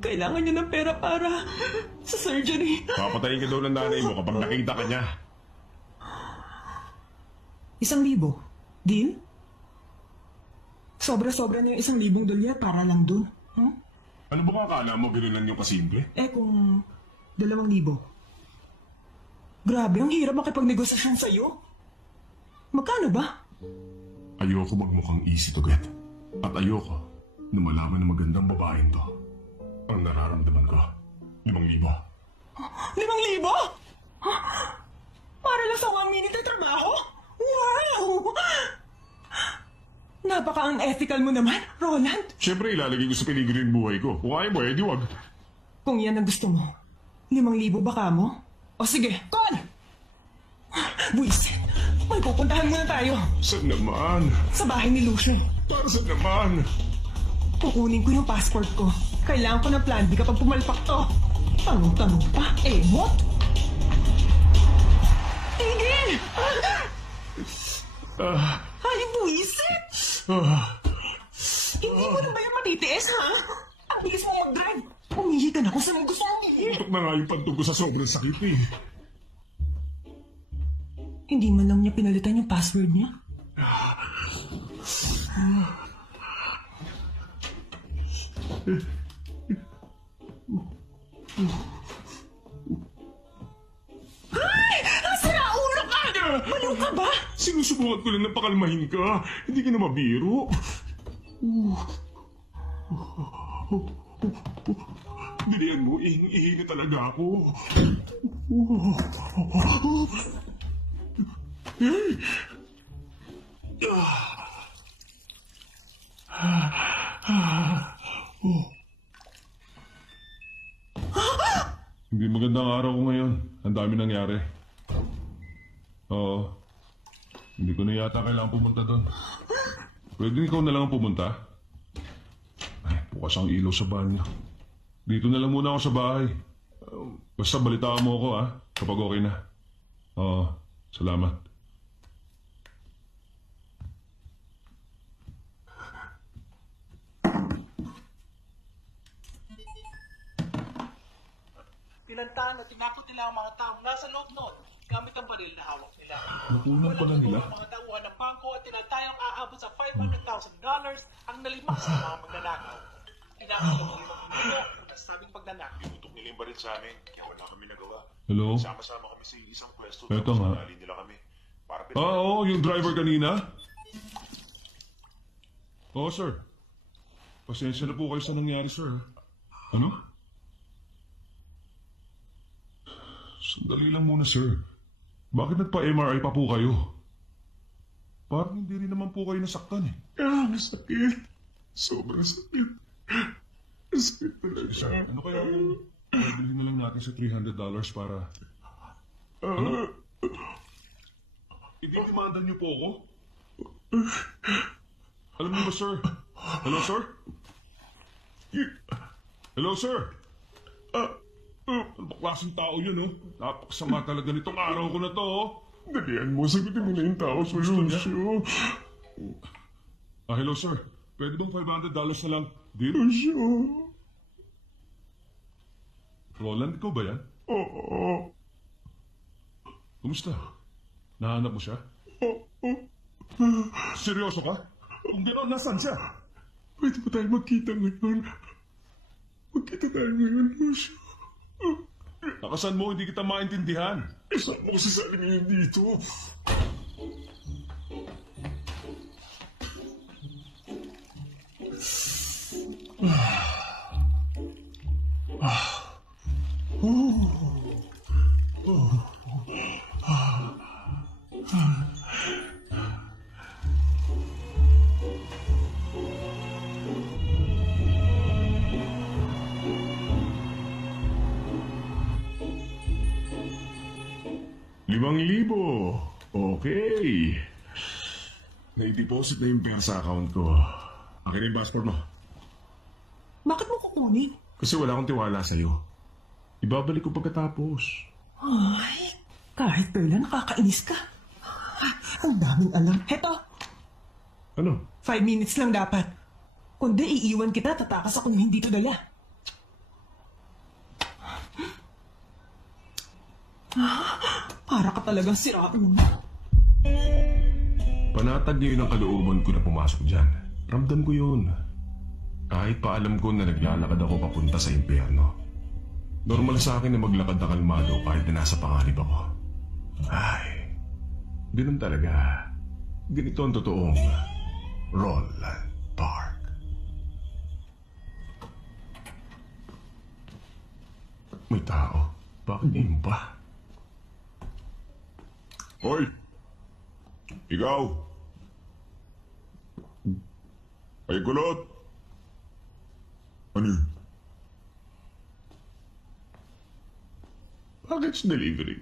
Kailangan niya ng pera para sa surgery. Papatayin ka daw ng nanay mo kapag nakita ka niya. 1,000? Deal? Sobra-sobra na yung 1,000 dolyar para lang dun. Huh? Ano ba akala mo gano'n lang yung kasimple? Eh kung 2,000. Grabe, ang hirap makipagnegosasyon sa'yo. Magkano ba? Ayoko magmukhang easy to get. At ayoko na malaman na magandang babaeng to. Ang nararamdaman ko, 5,000. 5,000? Para lang sa 1 minute na trabaho? Wow! Napaka-unethical mo naman, Roland. Siyempre, ilalagay ko sa peligro yung buhay ko. Kung ayaw mo, eh, di wag. Kung yan ang gusto mo, 5,000 ba ka mo? O sige, call! Buisit, may pupuntahan muna tayo Saan naman? sa bahay ni Lucio. Para saan naman? Kukunin ko yung passport ko. Kailangan ko ng plan B kapag pumalpak to. Tanong-tanong pa, what? Tigil! Ay, buisit! Hindi mo na ba yung matitiis, ha? Ang bilis mo mag-drive. Umihi ka na kung saan mo gusto umihi. Tutok na nga yung pantog ko sa sobrang sakit eh. Hindi man lang niya pinalitan yung password niya. Ay! Sira ulo ka! Baliw ka ba? Sinusubukan ko lang na pakalmahin ka. Hindi ka na mabiro. Bilihan mo, ihing-ihi na talaga ako. Hindi magandang araw ko ngayon. Ang dami nangyari. Oo. Hindi ko na yata kailangan pumunta doon. Pwede ikaw na lang ang pumunta? Ay, bukas ang ilaw sa banyo. Dito na lang muna ako sa bahay. Basta balitaan mo ako, kapag okay na. Oo, salamat. Pinantahan at tinakot nila ang mga taong nasa loob noon gamit ang baril na hawak nila. Nakulang pa na nila. Ang mga tauhan ng bangko at tinatayang aabot sa $500,000 ang nalimas ng mga magnanakaw. Tinakot ng 5 minuto kung nasabing pagnanakaw. Pinutok nila yung baril sa amin, kaya wala kami nagawa. Hello? Sama-sama kami sa isang pwesto. Eto tapos nga. pinali nila kami. Para Oo, yung driver kanina. Oo, sir. Pasensya na po kayo sa nangyari, sir. Ano? Sandali lang muna, sir. Bakit nagpa-MRI pa po kayo? Parang hindi rin naman po kayo nasaktan eh. Ang sakit. Sobrang sakit. Ang sakit talaga. Sir, ano kaya kung pabili na lang natin sa $300 para... Ano? Ididimanda niyo po ako? Alam niyo ba, sir? Hello, sir? Hello, sir? Ano ba klaseng tao yun, oh? Napakasama talaga nitong araw ko na to, oh. Dalihan mo, sagutin mo na yung tao sa Lucio. Hello, sir. Pwede bang $500 na lang? Deal? Lucio. Roland, ikaw ba yan? Oo. Kumusta? Nahanap mo siya? Seryoso ka? Kung gano'n, nasaan siya? Pwede ba tayo magkita ngayon? Magkita tayo ngayon, Lucio. Nakasan mo, hindi kita maintindihan. Saan mo si Saling ngayon dito? $5,000. Okay. Nai-deposit na yung pera sa account ko. Akin na yung passport mo. Bakit mo kukunin? Kasi wala akong tiwala sa'yo. Ibabalik ko pagkatapos. Ay, kahit kailan nakakainis ka. Ang daming alam. Heto, Ano? 5 minutes lang dapat. Kundi iiwan kita, tatakas ako ng hindi to dala. Para ka talagang siraulo. Panatag niyo yun ang kalooban ko na pumasok dyan. Ramdam ko yun. Kahit pa alam ko na naglalakad ako papunta sa impyerno. Normal sa akin na maglakad na kalmado kahit na nasa panganib ako. Ay, ganun talaga. Ganito ang totoong Roland Park. May tao. Bakit ngayon pa? Hoy! Ikaw! Ay, kulot! Ano yun? Package delivery.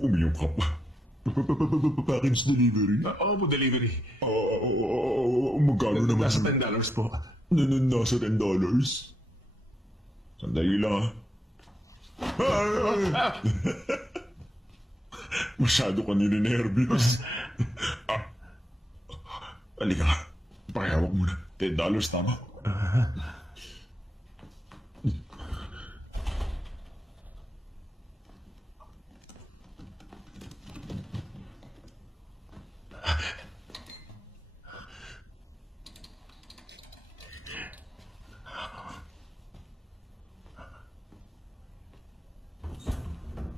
Umiyong ka pa. Package delivery? Oo po, delivery. Magkano naman? Nasa $10 po. Nasa $10? Sandali lang, ah. Masyado ka nininervyos. Halika nga. Pakihawak muna. $10, tama?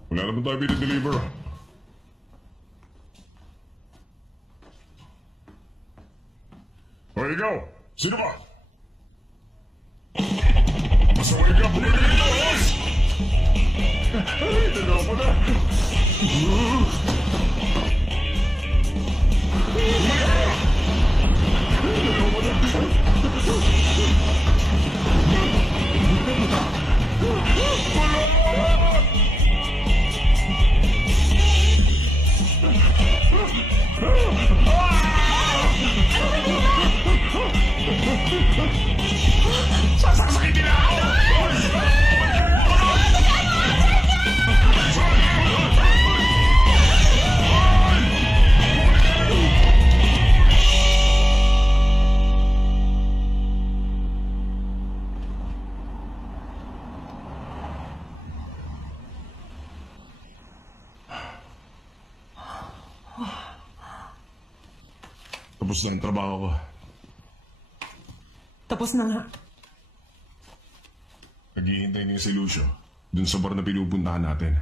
Wala naman tayo pinideliver. O ikaw, sino ka? Masaway ka, bumili dito, boss! Ay, naloko na! Sasaksakin nila ako! Tapos na yung trabaho ko. Tapos na nga. Naghihintay na yung si Lucio. Dun sa bar na pinupuntahan natin.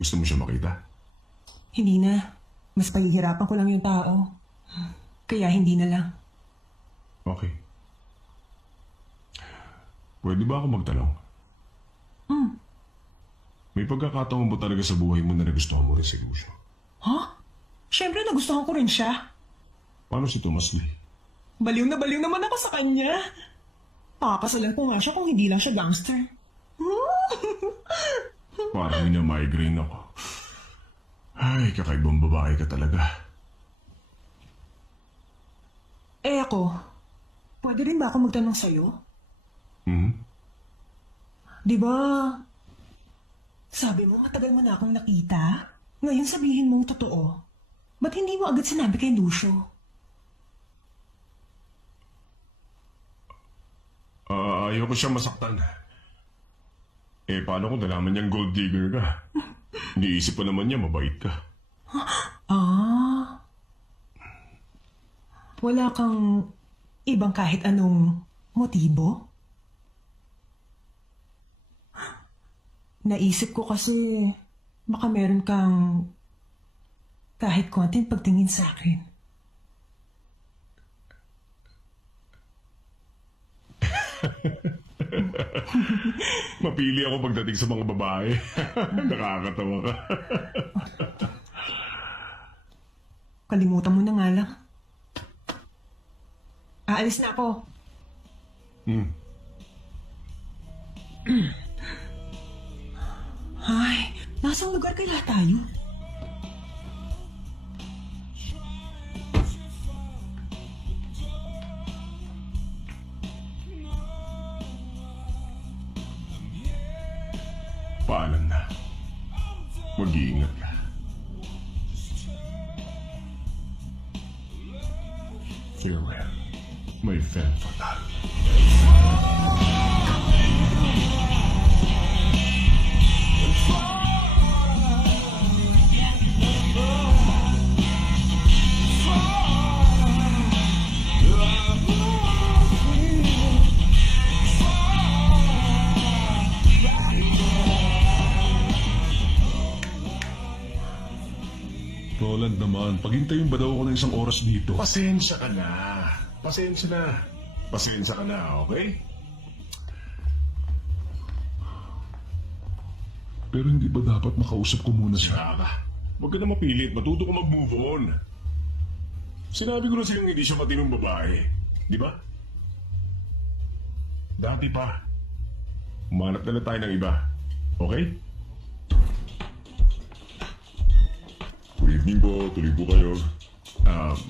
Gusto mo siya makita? Hindi na. Mas pahihirapan ko lang yung tao. Kaya hindi na lang. Okay. Pwede ba ako magtanong? May pagkakataon mo talaga sa buhay mo na nagustuhan mo rin si Lucio? Ha? Siyempre nagustuhan ko rin siya. Paano si Tomas Lee? Baliw na baliw naman ako sa kanya. Pakakasalan ko nga siya kung hindi lang siya gangster. Parang ina-migraine ako. Ay, kakaibang babae ka talaga. Eh ako, pwede rin ba ako magtanong sa'yo? Di ba, sabi mo matagal mo na akong nakita? Ngayon sabihin mong totoo. Ba't hindi mo agad sinabi kay Lucio? Ayoko siya masaktan. Eh, paano kung nalaman niyang gold digger ka? Iniisip pa naman niya, mabait ka. Wala kang ibang kahit anong motibo? Naisip ko kasi baka meron kang kahit konting pagtingin sa akin. Mapili ako pagdating sa mga babae. Nakakatawa ka. Kalimutan mo na nga lang. Aalis na ako. Ay, nasang lugar kaya tayo? Paalam na. Mag-iingat ka. Farewell, my femme fatale. Roland naman, paghintayin ba daw ako ng isang oras dito? Pasensya ka na. Pasensya na. Pasensya ka na, okay? Pero hindi ba dapat makausap ko muna siya? Saka, huwag ka na mapilit. Matuto ka mag-move on. Sinabi ko na sa'yo hindi siya matinong babae. Di ba? Dati pa. Umanap na lang tayo ng iba. Okay? Good evening po, tuloy po kayo.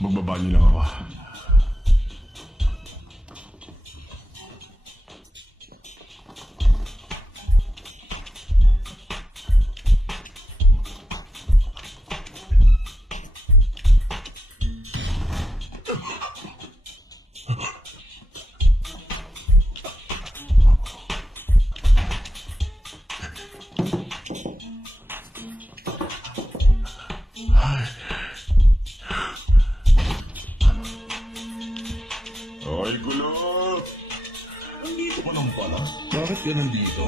Magbabanyo lang ako. Ay, kulot! Nandito ka lang pala. Bakit ka nandito?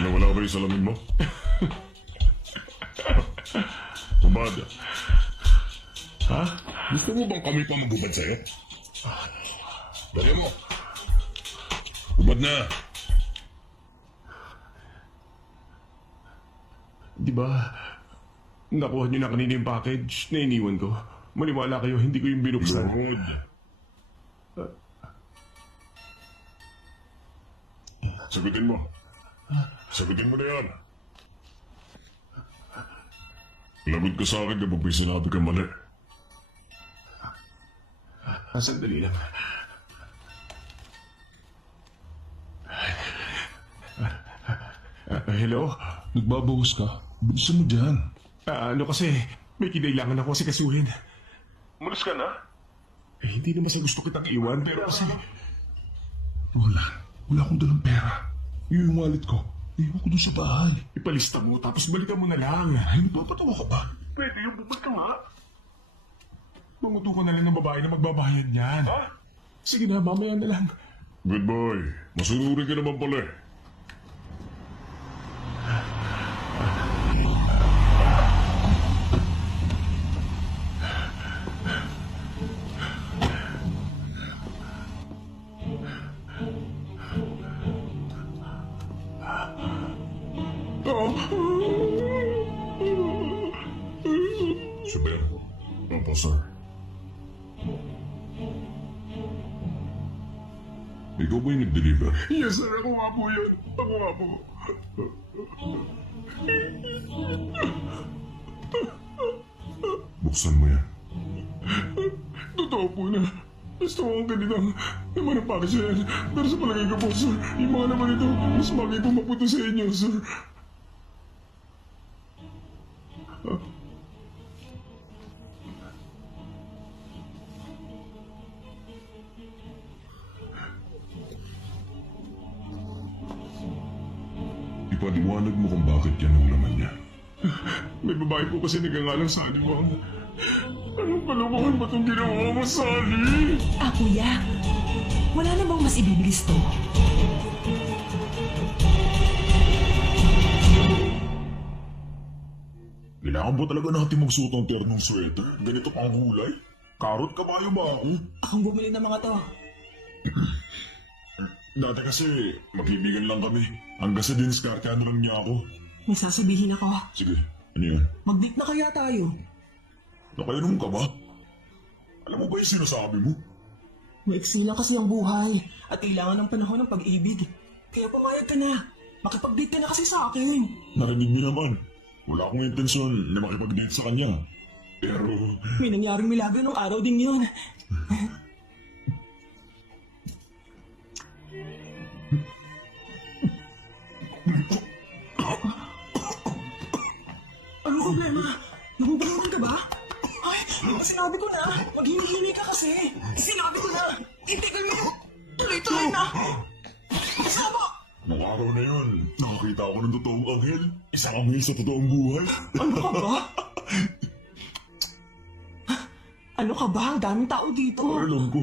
Nawala ba yung salamin mo? Umad. Ha? Gusto mo bang kami pa magubad sa'yo? Dali mo. Ubad na. Di ba? Nakuha niyo na kanina yung package na iniwan ko. Maniwala kayo, hindi ko yung binuksan. Lord. Sagutin mo. Sagutin mo na yan. Lagot ka sa akin kapag may sinabi ka mali. Sandali lang. Hello? Nagbabawas ka? Bilisan mo dyan. Ano kasi, may kinailangan ako kasi kasuhin. Umalis ka na? Hindi naman sa gusto kitang iwan, pero kasi... Wala akong dalang pera. Yung wallet ko, iwan ko dun sa bahay. Ipalista mo, tapos balikan mo na lang. Ay, nagpapatawa ka ba? Pwede yung bumalik ka nga. Manguto ka na lang ng babae na magbabayad niyan. Ha? Sige na, mamaya na lang. Good boy. Masunurin ka naman pala eh. Sabihan. Opo, sir. Ikaw ba yung nag-deliver? Yes, sir. Ako nga po yun. Ako nga po. Buksan mo yan. Totoo po na. Gusto ko ang ganitang naman ang package na yan. Pero sa palagay ko po, sir, yung mga naman ito, mas bagay po mapunta sa inyo, sir. Ipaliwanag mo kung bakit yan ang laman niya. May babae po kasi nagangalang Sally, ma'am. Anong kalokohan ba itong ginawa mo, Sally? Kuya, wala na bang mas ibibilis to? Kailangan ba talaga natin magsuot ng ternong sweater? Ganito pang kulay? Karot kabayo ba ako? Akong bumili ng mga to. Dati kasi, magkaibigan lang kami. Hanggang sa diniskartehan lang niya ako. May sasabihin ako. Sige, ano yan? Mag-date na kaya tayo. Nakainom ka ba? Alam mo ba yung sinasabi mo? Maiksi lang kasi ang buhay at kailangan ng panahon ng pag-ibig. Kaya pumayag ka na. Makipag-date ka na kasi sa akin. Narinig niyo naman. Wala akong intensyon na makipag-date sa kanya. Pero, May nangyaring milagro nung araw din yun. Ano problema? Nabubangon ka ba? Ay, sinabi ko na. Maghihili ka kasi. Sinabi ko na. Itigal mo. Tuloy-tuloy na. Sama. nung araw na yun, nakakita ako ng totoong anghel. Isang anghel sa totoong buhay. Ano ka ba? Ano ka ba? Ang daming tao dito. Alam ko.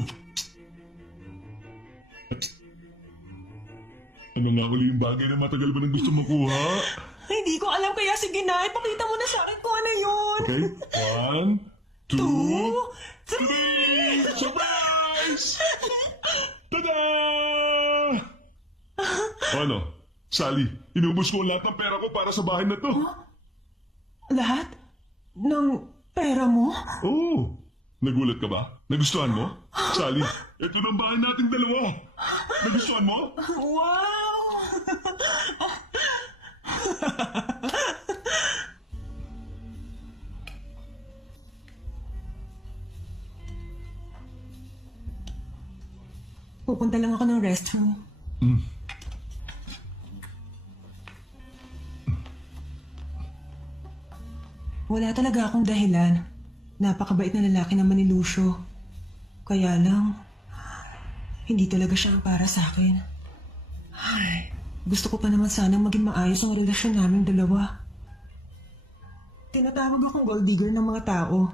Ano nga uli yung bagay na matagal ba nang gusto makuha? Hindi ko alam kaya sige na. Ipakita mo na sa akin kung ano yun. Okay? 1, 2, 2, 3. surprise! Tada! Ano? Sally, inubos ko ang lahat ng pera ko para sa bahay na to. Lahat? Ng pera mo? Oo. Nagulat ka ba? Nagustuhan mo? Sally, ito na ang bahay nating dalawa. Nagustuhan mo? Wow! Pupunta lang ako ng restroom. Wala talaga akong dahilan. Napakabait na lalaki naman ni Lucio. Kaya lang, hindi talaga siya ang para sa akin. Ay, gusto ko pa naman sanang maging maayos ang relasyon naming dalawa. Tinatawag akong gold digger ng mga tao.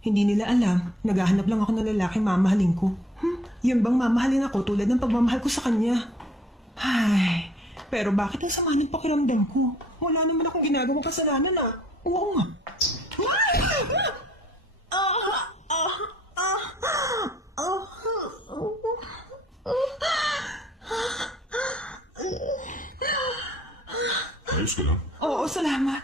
Hindi nila alam, naghahanap lang ako ng lalaking mamahalin ko. Yun bang mamahalin ako tulad ng pagmamahal ko sa kanya? Ay, pero bakit ang sama ng pakiramdam ko? Wala naman akong ginagawang kasalanan ah. Oo nga. Ayos ka lang. Oo, salamat.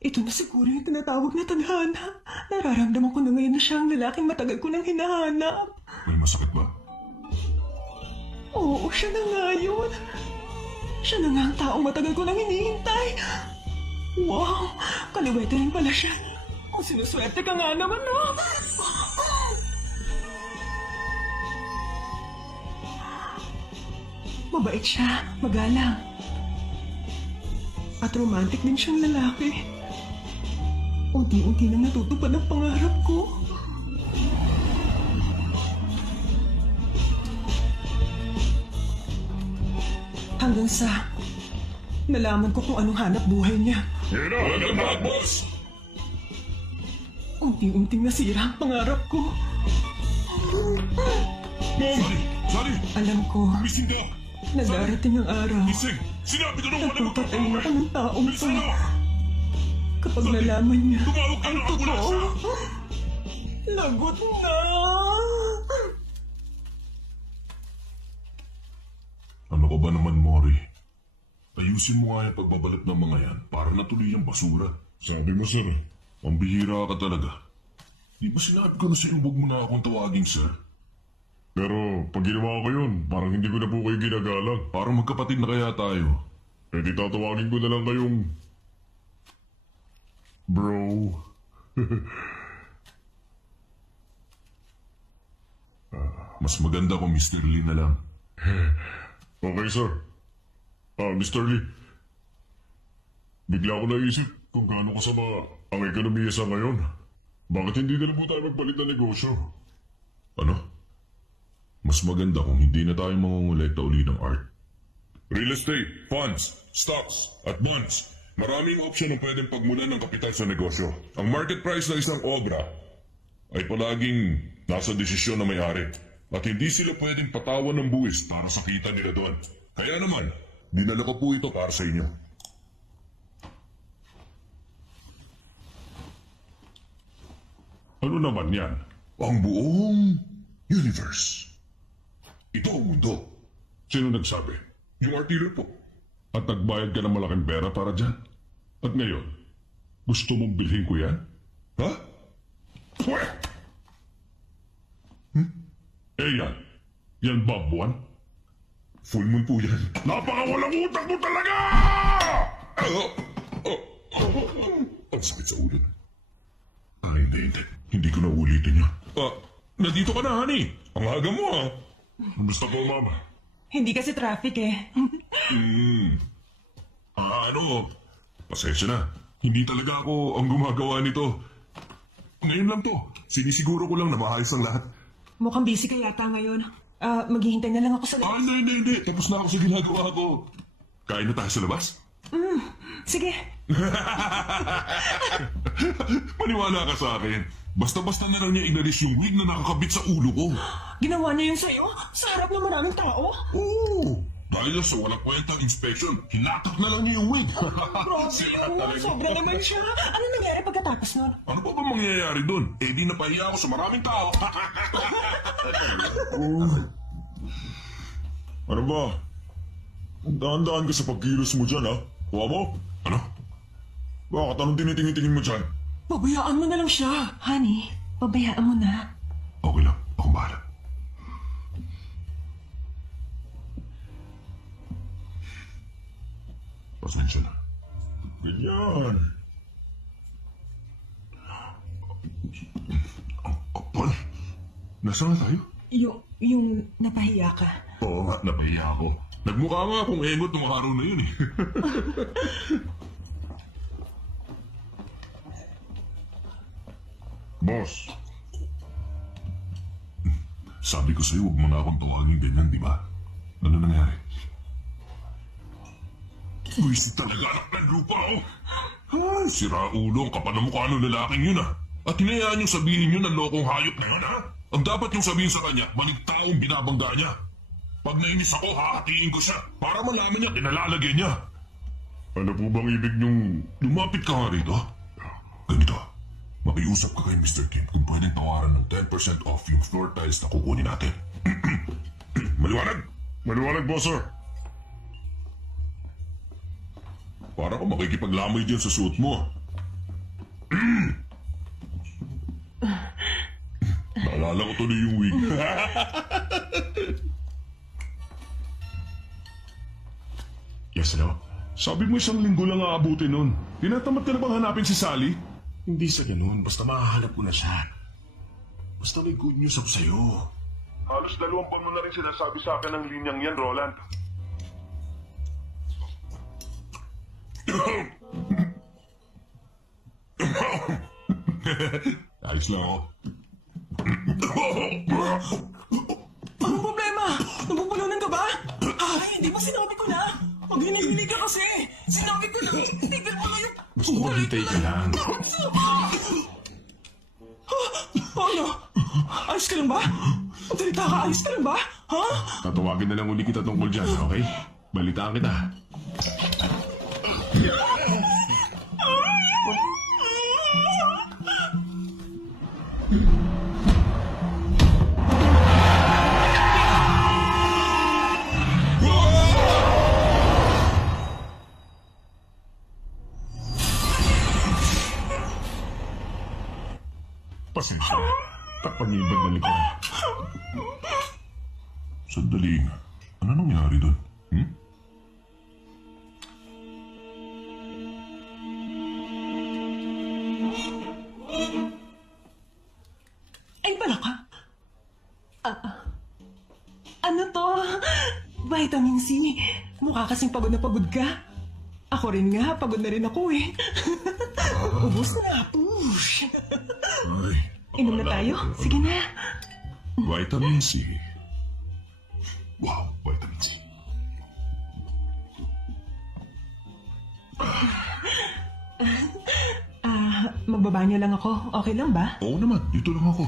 Ito na siguro yung tinatawag na tadhana. Nararamdaman ko na ngayon na siya ang lalaking matagal ko nang hinahanap. May masakit ba? Oo, siya na nga yun. Siya na nga ang taong matagal ko nang hinihintay. Wow, kaliwete rin pala siya. Kung sinuswerte ka nga naman, no? Mabait siya, magalang. At romantic din siyang lalaki. Unti-unti nang natutupad ang pangarap ko. Hanggang sa nalaman ko kung anong hanap buhay niya. Yan na, welcome back, boss! Unti-unting nasira ang pangarap ko. Sorry! Alam ko Gising ka! na darating ang araw. Gising! Sinabi ko na wala Napapatayin ako ng taong to. Bilisan mo! Kapag nalaman niya Tumawag ka ang ng totoo, ambulansya! lagot na. Ano ka ba naman, Mori? Ayusin mo nga yung pagbabalot ng mga yan para natuloy ang basura. Sabi mo, sir, ang bihira ka talaga. Di ba sinabi ko na sa'yo, huwag mo na akong tawagin, sir? Pero pag ginawa ko yun, parang hindi ko na po kayo ginagalang. Parang magkapatid na kaya tayo. Eh di tatawagin ko na lang kayong... Bro. Mas maganda kung Mr. Lee na lang. Okay, sir. Mr. Lee. Bigla ko naisip kung gaano kasama ang ekonomiya sa ngayon. Bakit hindi na lang po tayo magpalit ng negosyo? Ano? Mas maganda kung hindi na tayo mangungulekta uli ng art. Real estate, funds, stocks, at bonds. Maraming opsyon ang pwedeng pagmulan ng kapital sa negosyo. Ang market price ng isang obra ay palaging nasa desisyon ng may-ari. At hindi sila pwedeng patawan ng buwis para sa kita nila doon. Kaya naman, dinala ko po ito para sa inyo. Ano naman yan? Ang buong universe. Ito ang mundo. Sino nagsabi? Yung art dealer po. At nagbayad ka ng malaking pera para dyan. At ngayon, gusto mong bilhin ko yan? Ha? Pwede! Eh yan. Yan ba buwan? Full moon po yan. Napakawalang utak mo talaga! Ang sakit sa ulo. Hindi. Hindi ko na ulitin yan. Nandito ka na, honey. Ang aga mo, ha? Kumusta po, mama? Hindi kasi traffic eh. Pasensya na. Hindi talaga ako ang gumagawa nito. Ngayon lang to. Sinisiguro ko lang na maayos ang lahat. Mukhang busy ka yata ngayon. Maghihintay na lang ako sa labas. Hindi. Tapos na ako sa ginagawa ko. Kain na tayo sa labas? Sige. Maniwala ka sa akin. Basta-basta na lang niya inalis yung wig na nakakabit sa ulo ko. Ginawa niya yun sa'yo? Sa harap ng maraming tao? Oo. Dahil sa walang kwentang inspection, hinatak na lang niya yung wig. Sobra naman siya. Ano nangyari pagkatapos nun? Ano pa ba mangyayari dun? Eh di napahiya ako sa maraming tao. Ano ba? Daan-daan ka sa pagkilos mo dyan, ha? Kuha mo? Ano? Bakit? Anong tinitingin-tingin mo dyan? Pabayaan mo na lang siya. Honey, pabayaan mo na. Okay lang, akong bahala. Pasensya na. Ganyan. Ang kapal. Nasaan na tayo? Yung napahiya ka. Oo nga, napahiya ako. Nagmukha nga akong engot nung araw na yun eh. Boss, Sabi ko sa'yo, huwag mo na akong tawagin ganyan, di ba? Ano nangyari? Buwisit talaga anak ng lupa, oh! Ay, sira ulo, ang kapal na mukha ng lalaking yun, ah! At hinayaan niyong sabihin yun ng lokong hayop na yun, ha? Ang dapat niyong sabihin sa kanya, maligtaong binabangga niya. Pag nainis ako, hahatiin ko siya para malaman niya kinalalagay niya. ano po bang ibig niyong... Lumapit ka nga rito. Ganito, makiusap ka kay Mr. Kim kung pwedeng tawaran ng 10% off yung floor tiles na kukunin natin. Maliwanag? Maliwanag, boss, sir. Para ka makikipaglamay dyan sa suot mo. Naalala ko tuloy yung wig. Yes, hello? Sabi mo 1 linggo lang aabutin nun. Tinatamad ka na bang hanapin si Sally? Hindi sa ganun, basta mahahanap ko na siya. Basta may good news ako sa'yo. Halos 2 buwan mo na rin sinasabi sa akin ng linyang yan, Roland. Ayos lang ako. Anong problema? Nabubulunan ka ba? Ay, hindi ba sinabi ko na? Maghinihilig ka kasi. Sinabi ko na. Tigil mo na yung... Gusto ko hintay ka lang. Ano? Ayos ka lang ba? Magsalita ka, ayos ka lang ba? Ha? Tatawagin na lang uli kita tungkol dyan, okay? Balitaan kita. Pasensya na. Takpan niyo yung bag na likuran. Sandali nga. Ano nangyari doon? Ay, pala ka. Ano to? Vitamin C. Mukha kasing pagod na pagod ka. Ako rin nga, pagod na rin ako eh. Ubus na. Push. Ay, Inom na tayo? Sige na. Vitamin C. Wow, vitamin C. Magbabanyo lang ako. Okay lang ba? Oo naman, dito lang ako.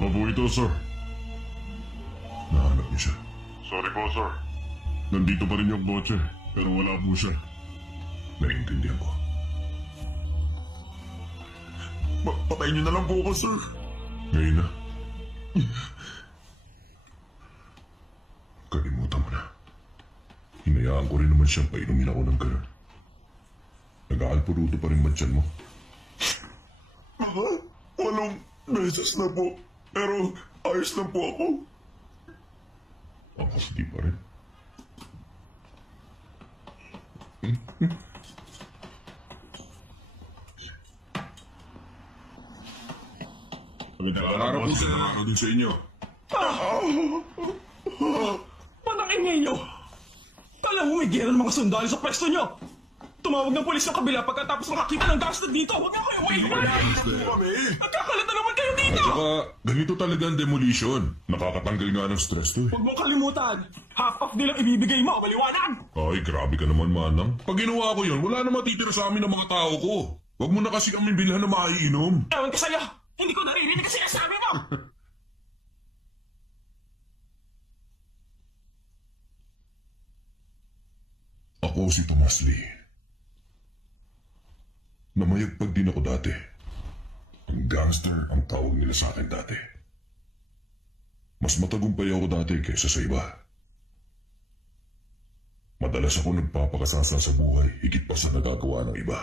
Ano po ito, sir? Nahanap niyo siya. Sorry po, sir. Nandito pa rin yung kotse, pero wala po siya. Naiintindihan ko. Patayin niyo na lang po ako, sir. Ngayon na. Kalimutan mo na. Hinayaan ko rin naman siyang painumin ako ng ganun. Nag-aalpuruto pa rin ba tiyan mo? Walong beses na po. Pero ayos lang po ako. Ako, hindi pa rin. Magandang Araw po sa araw din sa inyo. Panangin ninyo! Kala mo may gera ng mga sundalo sa pwesto nyo! tumawag ng polis ng kabila pagkatapos makakita ng gangster dito. Huwag nga kayo, wait! kami. Nagkakalat na naman kayo dito! Saka, ganito talaga ang demolition. Nakakatanggal nga ng stress to eh. Huwag mong kalimutan, half-off din ang ibibigay mo, maliwanag! Ay, grabe ka naman, Manang. Pag ginawa ko yun, wala na matitira sa amin ng mga tao ko. Huwag mo na kasi kami bilhan na maiinom. Ewan ko sa'yo, hindi ko naririnig ang sinasabi mo! Ako si Tomas Lee. Namayagpag din ako dati. Ang gangster ang tawag nila sa akin dati. Mas matagumpay ako dati kaysa sa iba. Madalas ako nagpapakasasa sa buhay, higit pa sa nagagawa ng iba.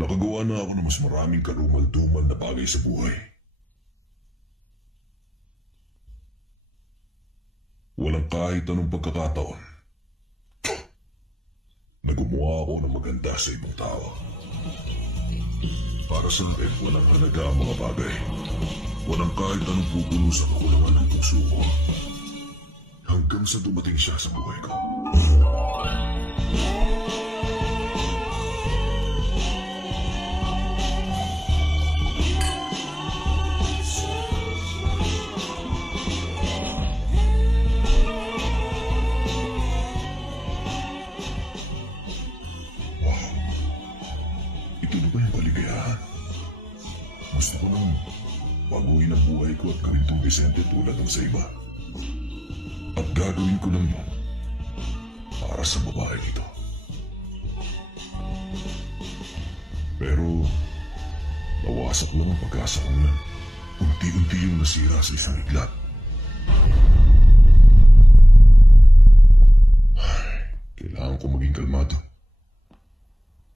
Nakagawa na ako ng mas maraming karumal-dumal na bagay sa buhay. Walang kahit anong pagkakataon na gumawa ako ng maganda sa ibang tao. Para sa akin, walang halaga ang mga bagay. Walang kahit anong pupuno sa kakulangan ng puso ko. Hanggang sa dumating siya sa buhay ko. Ito na ba yung kaligayahan? Gusto ko nang baguhin ang buhay ko at gawin itong Vicente tulad ng sa iba. At gagawin ko lang yun para sa babae ito. Pero nawasak lang ang pag-asa ko yan. Unti-unti yung nasira sa isang iglat. Kailangan ko maging kalmado.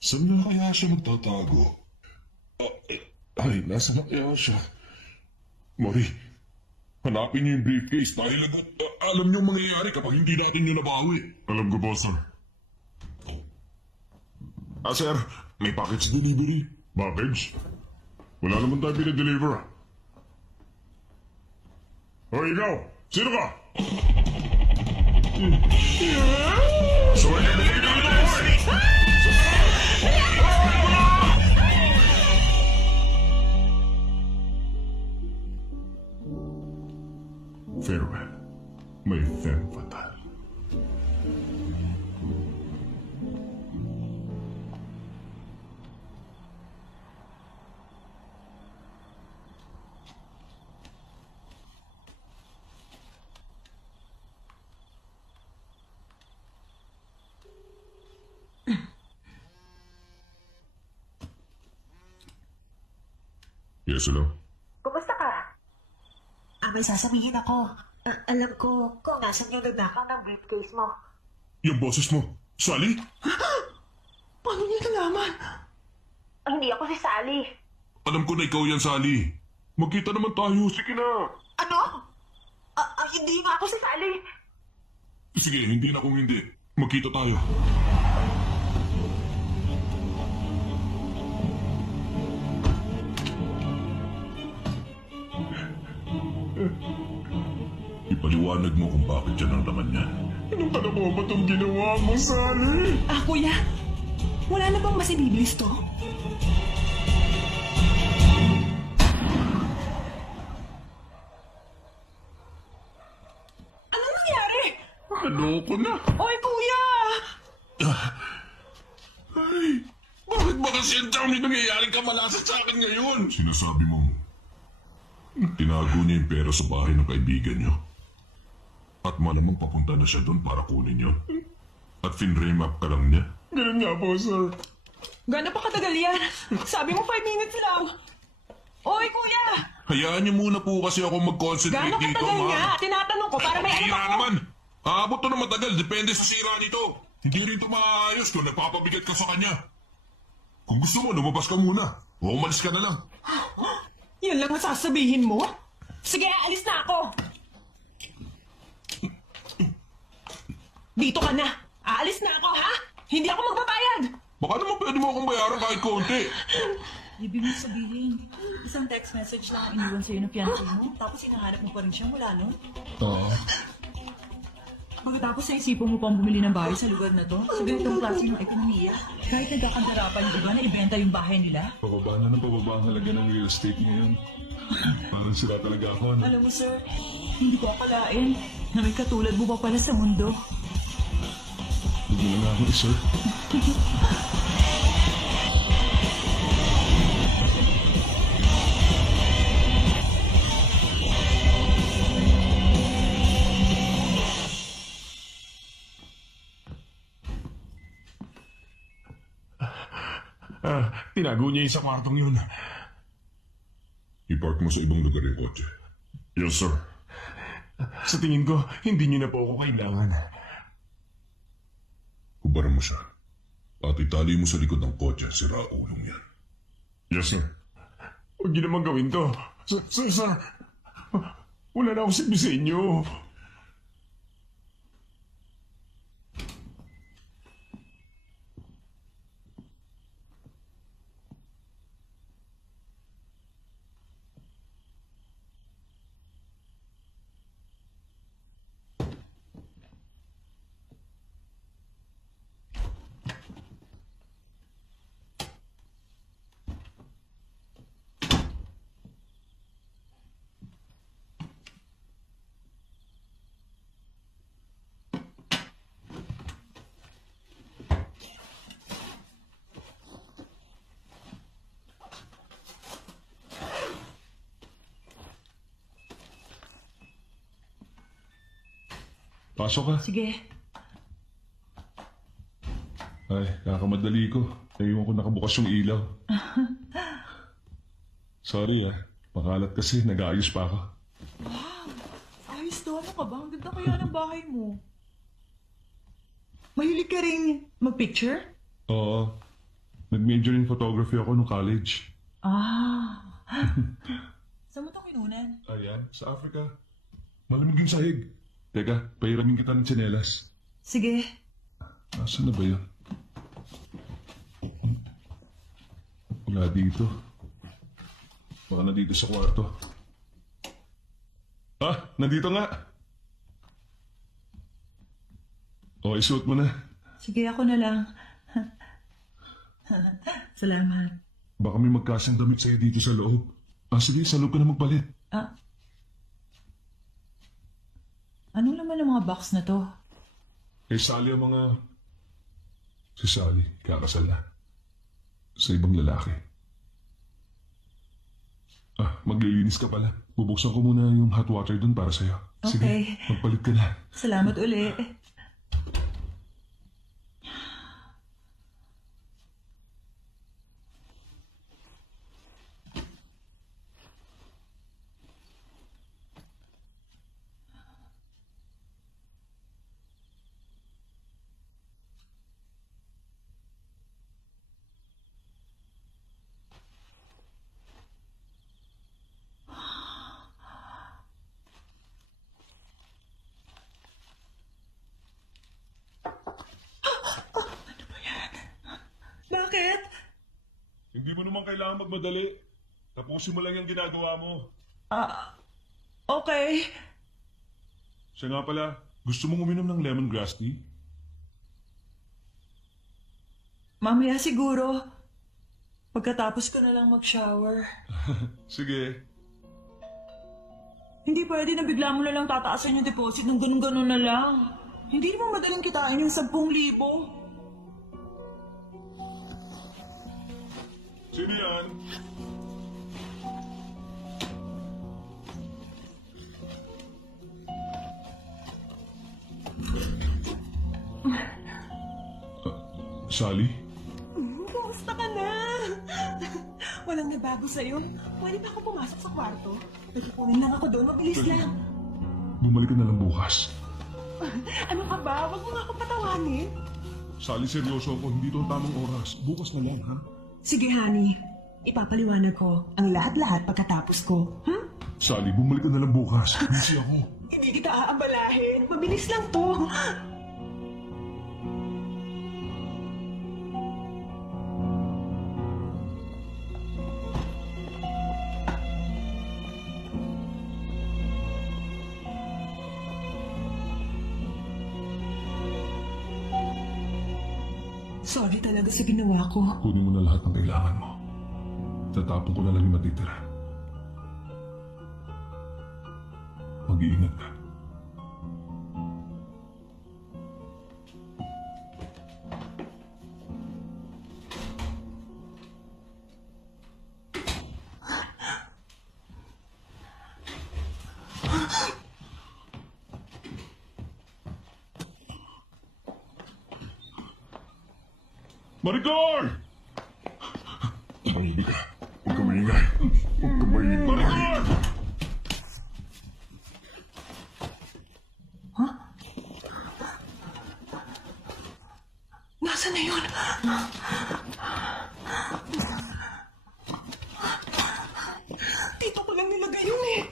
Saan na kaya siya magtatago? Ay, nasa na kaya siya? Mari, hanapin niyo yung briefcase dahil alam niyo ang mangyayari kapag hindi natin yun nabawi. Alam ko, boss, sir. Sir, may package delivery. Package? Wala naman tayo pinadeliver. O, ikaw! Sino ka? So, farewell, my femme fatale. Yes, hello? Kumusta ka? May sasabihin ako. Alam ko kung nasan yung nagnakaw ng briefcase mo. Yung boses mo, Sally? Paano niya nalaman? Hindi ako si Sally. Alam ko na ikaw yan, Sally. Magkita naman tayo, sige na. Ano? Hindi nga ako si Sally. Sige, hindi na kung hindi. Magkita tayo. Ipaliwanag mo kung bakit yan ang laman niyan. Anong ka na ba itong ginawa mo, Sally? Kuya, wala na bang masibibilis to? Ano nangyari? Naloko na. Oy, kuya! Ay, bakit ba kasi ang dami nangyayaring kamalasat sa akin ngayon? Sinasabi mo, tinago niya yung pera sa bahay ng kaibigan niyo. At malamang papunta na siya doon para kunin yun. At finrame up ka lang niya. Ganun nga po, sir. Gano'n pa katagal yan? Sabi mo 5 minutes lang. Oy, kuya! Hayaan niyo muna po kasi ako mag-concentrate Gano'n dito, katagal ma'am. nga? Tinatanong ko para may ano Hira ako. naman. Aabot to na matagal. Depende sa sira nito. Hindi rin ito maayos kung nagpapabigat ka sa kanya. Kung gusto mo, lumabas ka muna. O umalis ka na lang. Yan lang ang sasabihin mo? Sige, alis na ako. Dito ka na. Aalis na ako, ha? Hindi ako magbabayad. Baka naman pwede mo akong bayaran kahit konti. Ibig mo sabihin, isang text message lang ang iniwan sa'yo ng fiancé mo, tapos hinahanap mo pa rin siya mula nun? Pagkatapos naisipan mo pang bumili ng bahay sa lugar na to, sa ganitong klase ng ekonomiya, kahit nagkakandarapan yung iba na ibenta yung bahay nila. Pababa na ng pababa ang halaga ng real estate ngayon. Parang sila talaga ako, ano? Alam mo sir, hindi ko akalain na may katulad mo pa pala sa mundo. Hindi na nga ako, sir. Tinago niya yung sa kwartong yun. I-park mo sa ibang lugar yung kotse. Yes, sir. Sa tingin ko, hindi niyo na po ako kailangan. Hubaran mo siya. At itali mo sa likod ng kotse si Raulong yan. Yes, sir. Huwag niyo naman gawin to. Sir, wala na akong silbi sa inyo. Pasok ka. Sige. Ay, kakamadali ko. Naiwan ko nakabukas yung ilaw. Sorry Makalat kasi, nag-aayos pa ako. Ayos to, ano ka ba? Ang ganda kaya ng bahay mo. Mahilig ka rin mag-picture? Oo. Nag-major in photography ako nung college. Ah. Saan mo ito kinunan? Ayan, sa Africa. Malamig yung sahig. Teka, pahiramin kita ng tsinelas. Sige. Nasaan na ba yun? Wala dito. Baka nandito sa kwarto. Ah, nandito nga. O, isuot mo na. Sige, ako na lang. Salamat. Baka may magkasang damit sa'yo dito sa loob. Ah, sige, sa loob ka na magpalit. Ah. Ano naman ang mga box na to? Kay Sally ang mga... Si Sally, kakasal na. Sa ibang lalaki. Ah, maglilinis ka pala. Bubuksan ko muna yung hot water dun para sa'yo. Sige, Okay. magpalit ka na. Salamat uli. Bakit? Hindi mo naman kailangan magmadali. Tapusin mo lang yung ginagawa mo. Okay. Siya nga pala, gusto mong uminom ng lemongrass tea? Mamaya siguro. Pagkatapos ko na lang mag-shower. Sige. Hindi pwede na bigla mo na lang tataasan yung deposit ng ganun-ganun na lang. Hindi mo madaling kitain yung 10,000. Sino yan? Sally? Kumusta ka na? Walang nabago sa'yo. Pwede ba ako pumasok sa kwarto? Nagkukunin lang ako doon. Mabilis lang. Bumalik ka na lang bukas. Ano ka ba? Huwag mo nga ako patawanin. Sally, seryoso ako. Hindi ito ang tamang oras. Bukas na lang, ha? Sige, honey. Ipapaliwanag ko ang lahat-lahat pagkatapos ko. Sally, bumalik ka na lang bukas. Busy ako. Hindi kita aambalahin. Mabilis lang to. Sorry talaga sa ginawa ko. Kunin mo na lahat ng kailangan mo. Tatapon ko na lang yung matitira. Mag-iingat ka. Maricor! Tumahimik ka. Huwag ka maingay. Huwag ka maingay. Maricor! Nasaan na yun? Dito ko lang nilagay yun eh.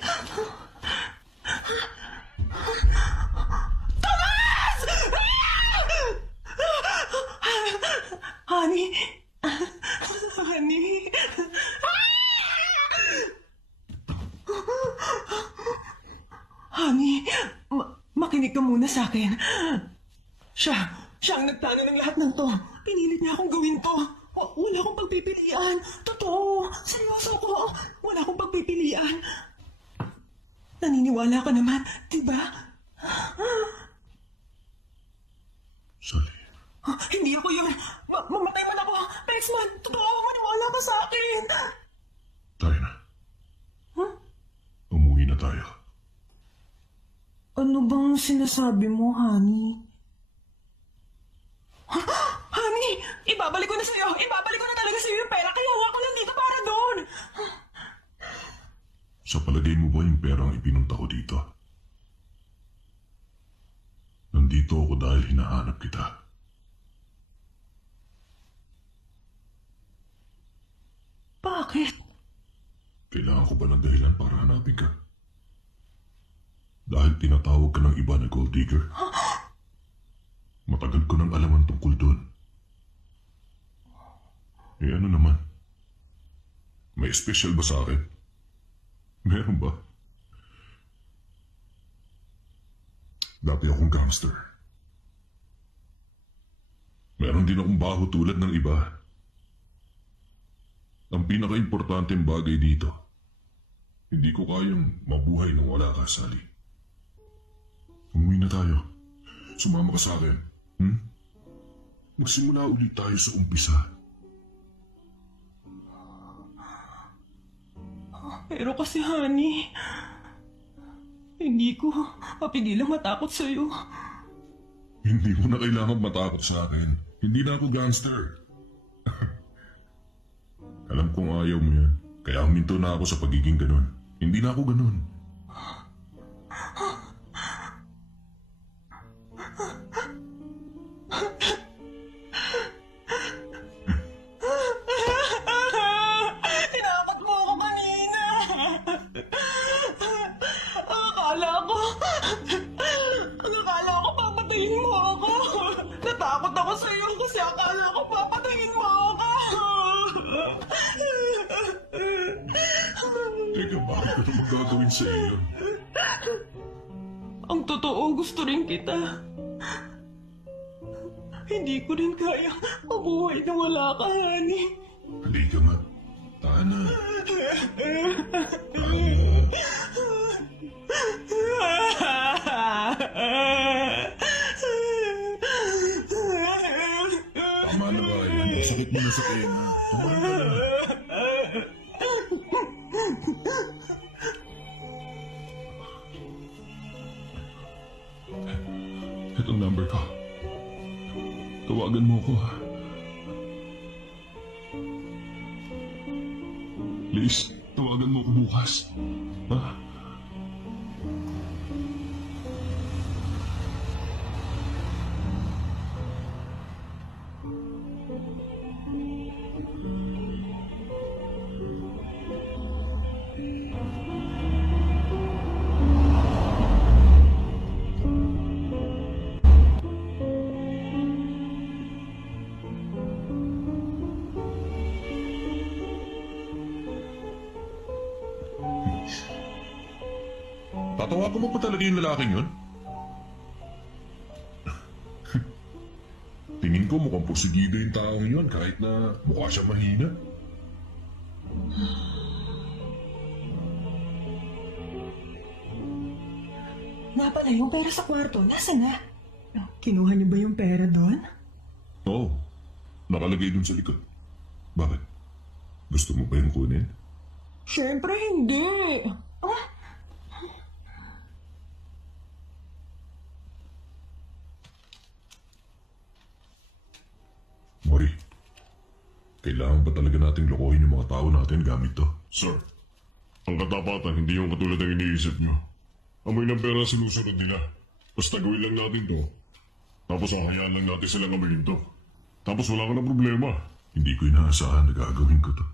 Thomas! Honey? Honey? Honey, makinig ka muna sa akin. Siya ang nagplano ng lahat ng to. Pinilit niya akong gawin to. Wala akong pagpipilian. Totoo. Seryoso ko. Wala akong pagpipilian. Naniniwala ka naman, di ba? Sally. Hindi ako yun. Mamatay man ako. Pexman, totoo. Maniwala ka sa akin. Tayo na. Umuwi na tayo. Ano bang sinasabi mo, honey? Honey! Ibabalik ko na sa'yo! Ibabalik ko na talaga sa'yo yung pera! Kinuha ko lang dito para doon! Sa palagay mo ba yung perang ipinunta ko dito? Nandito ako dahil hinahanap kita. Bakit? Kailangan ko ba ng dahilan para hanapin ka? Dahil tinatawag ka ng iba na gold digger? Matagal ko nang alaman tungkol doon. Eh ano naman? May special ba sa akin? Meron ba? Dati akong gangster. Meron din akong baho tulad ng iba. Ang pinaka-importanteng bagay dito, hindi ko kayang mabuhay nang wala ka, Sally. Umuwi na tayo. Sumama ka sa akin. Magsimula ulit tayo sa umpisa. Pero kasi, honey, hindi ko mapigilang matakot sa'yo. Hindi mo na kailangan matakot sa akin. Hindi na ako gangster. Alam kong ayaw mo yan. Kaya huminto na ako sa pagiging ganun. Hindi na ako ganun. Tinakot mo ako kanina. Akala ko papatayin mo ako. Natakot ako sa'yo kasi akala ko papatayin mo ako. Teka, bakit ito magagawin sa iyo? Ang totoo, gusto rin kita. Hindi ko rin kaya mabuhay na wala ka, honey. Halika nga. Tana. Tana mo. Tama na ba yan? Masakit mo na sa tenga. Tama na. Itong number ko. Tawagan mo ko. Please, tawagan mo ko bukas. Ha? Tatawagan mo pa talaga yung lalaking yun? Tingin ko ko mukhang porsigido yung taong yun kahit na mukha siya mahina. Nga pala, yung pera sa kwarto, nasa na? Kinuha niyo ba yung pera doon? Oo, nakalagay dun sa likod. Bakit? Gusto mo ba yung kunin? Siyempre hindi. Ah, Mori, kailangan ba talaga nating lokohin yung mga tao natin gamit to? Sir, ang katapatan hindi yung katulad ng iniisip nyo. Amoy ng pera sa lusunod nila. Basta gawin lang natin to. Tapos hahayaan lang natin silang amayin to. Tapos wala ka na problema. Hindi ko inaasahan na gagawin ko to.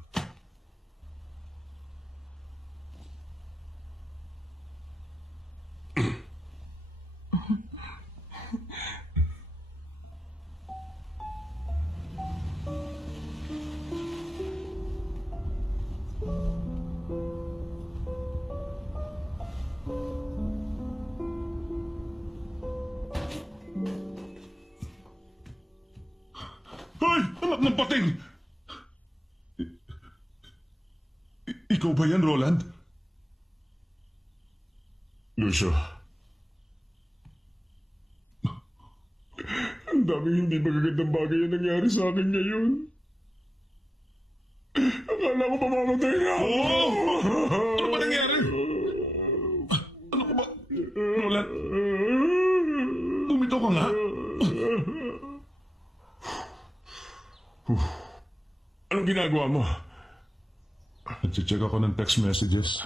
Hoy! Anak ng pating! Ikaw ba yan, Roland? Lucio. Ang daming hindi magagandang bagay ang nangyari sa akin ngayon. Akala ko mamamatay na ako. Ano ba nangyari? Ano ka ba? Roland? Bumitaw ka nga? Anong ginagawa mo? Nag-check ako ng text messages.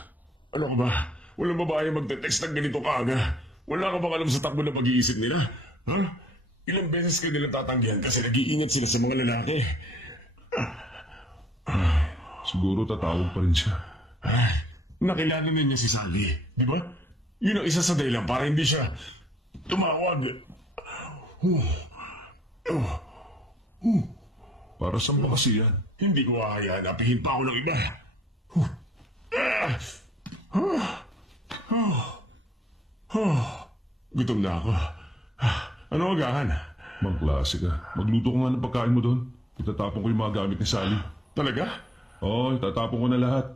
Ano ka ba? Walang babae magte-text ng ganito kaaga. Wala ka bang alam sa takbo ng pag-iisip nila? Ha? Ilang beses ka nilang tatanggihan kasi nag-iingat sila sa mga lalaki. Siguro tatawag pa rin siya. Nakilala na niya si Sally, di ba? Yun ang isa sa dahilan para hindi siya tumawag. Para saan ba kasi yan? Hindi ko hahanapin pa ako ng iba. Gutom na ako. Ano agahan? Mang klase ka. Magluto ko nga ng pagkain mo doon. Itatapon ko yung mga gamit ni Sally. Talaga? Oo, itatapon ko na lahat.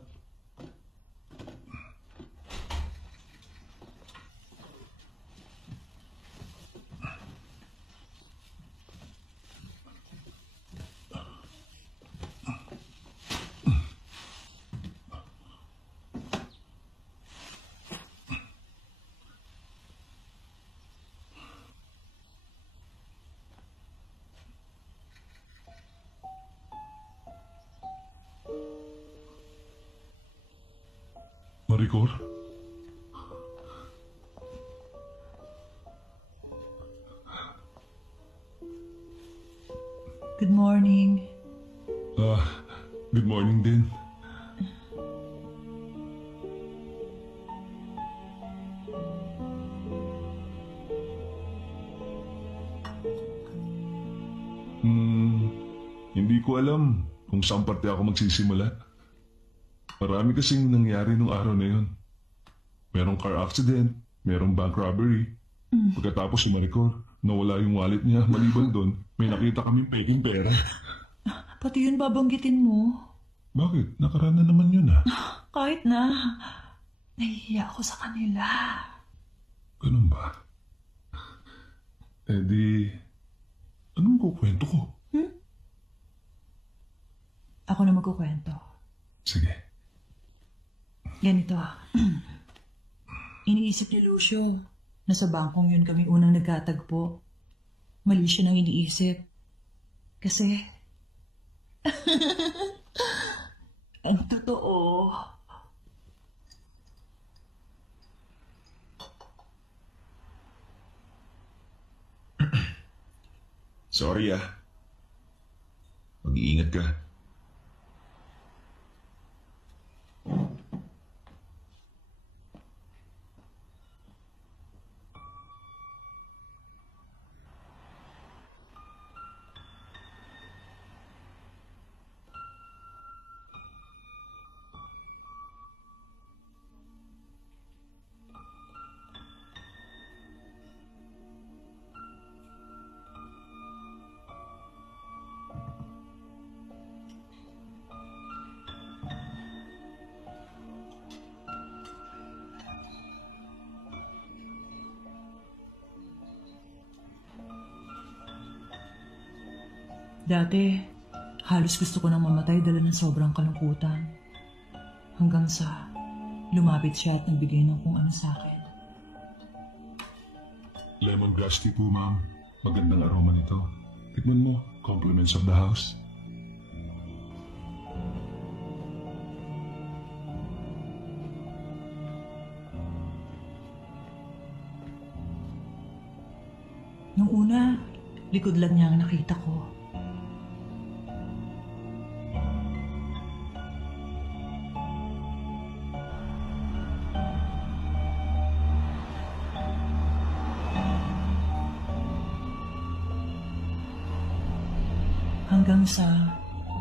Maricor? Good morning. Good morning din. Hindi ko alam kung saan parte ako magsisimula. Marami kasing nangyari nung araw na yun. Merong car accident, merong bank robbery. Pagkatapos si Maricor, nawala yung wallet niya. Maliban doon, may nakita kaming peking pera. Pati yun babanggitin mo. Bakit? Nakaraan na naman yun ah. Kahit na, nahihiya ako sa kanila. Ganun ba? Eh di, anong kukwento ko? Ako na magkukwento. Sige. Ganito. Iniisip ni Lucio na sa bangkong yun kami unang nagkatagpo. Mali siya nang iniisip. Kasi, ang totoo, Sorry ah. Mag-iingat ka. Dati, halos gusto ko nang mamatay dala ng sobrang kalungkutan. Hanggang sa lumapit siya at nagbigay ng kung ano sa akin. Lemongrass tea po, ma'am. Magandang aroma nito. Tikman mo. Compliments of the house. Nung una, likod lang niya ang nakita ko. Hanggang sa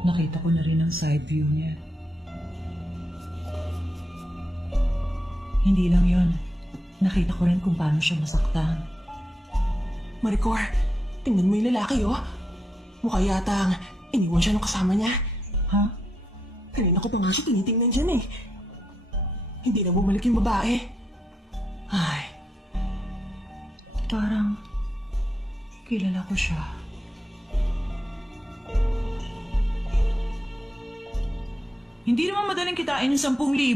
nakita ko na rin ang side view niya. Hindi lang yon, nakita ko rin kung paano siya masaktan. Maricor, tingnan mo yung lalaki, oh. Mukha yatang iniwan siya ng kasama niya. Ha? Kanina ko pa nga siya tinitingnan dyan, eh. Hindi na bumalik yung babae. Ay, Parang kilala ko siya. Hindi naman madaling kitain yung 10,000.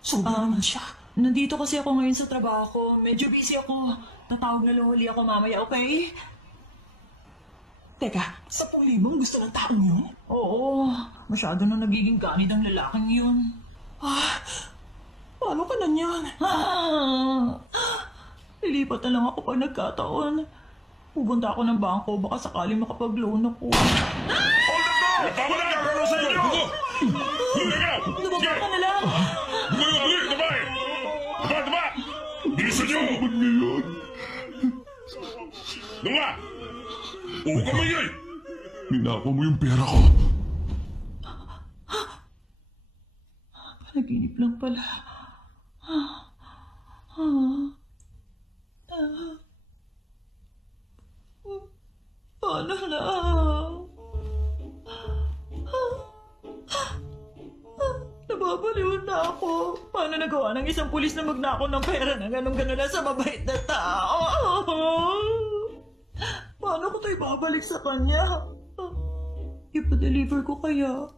sobra naman siya. Nandito kasi ako ngayon sa trabaho ko. Medyo busy ako. Tatawag na lang uli ako mamaya, okay? Teka, 10,000 gusto ng taong yun? Oo, masyado na nagiging ganid ang lalaking yun. Paano ka na niyan? Lilipat na lang ako pag nagkataon. Pupunta ako ng bangko, baka sakaling makapag-loan ako. Tama na gagano sa inyo! Teka! Lumabas ka na lang! Diba? Bilisan nyo! Diba? Oo ka man yan! Ninako mo yung pera ko. Panaginip lang pala. Paano na? Nababaliw na ako. Paano nagawa ng isang pulis na magnakaw ng pera na ganun-ganun lang sa mabait na tao? Paano ko ito ibabalik sa kanya? Ipa-deliver ko kaya?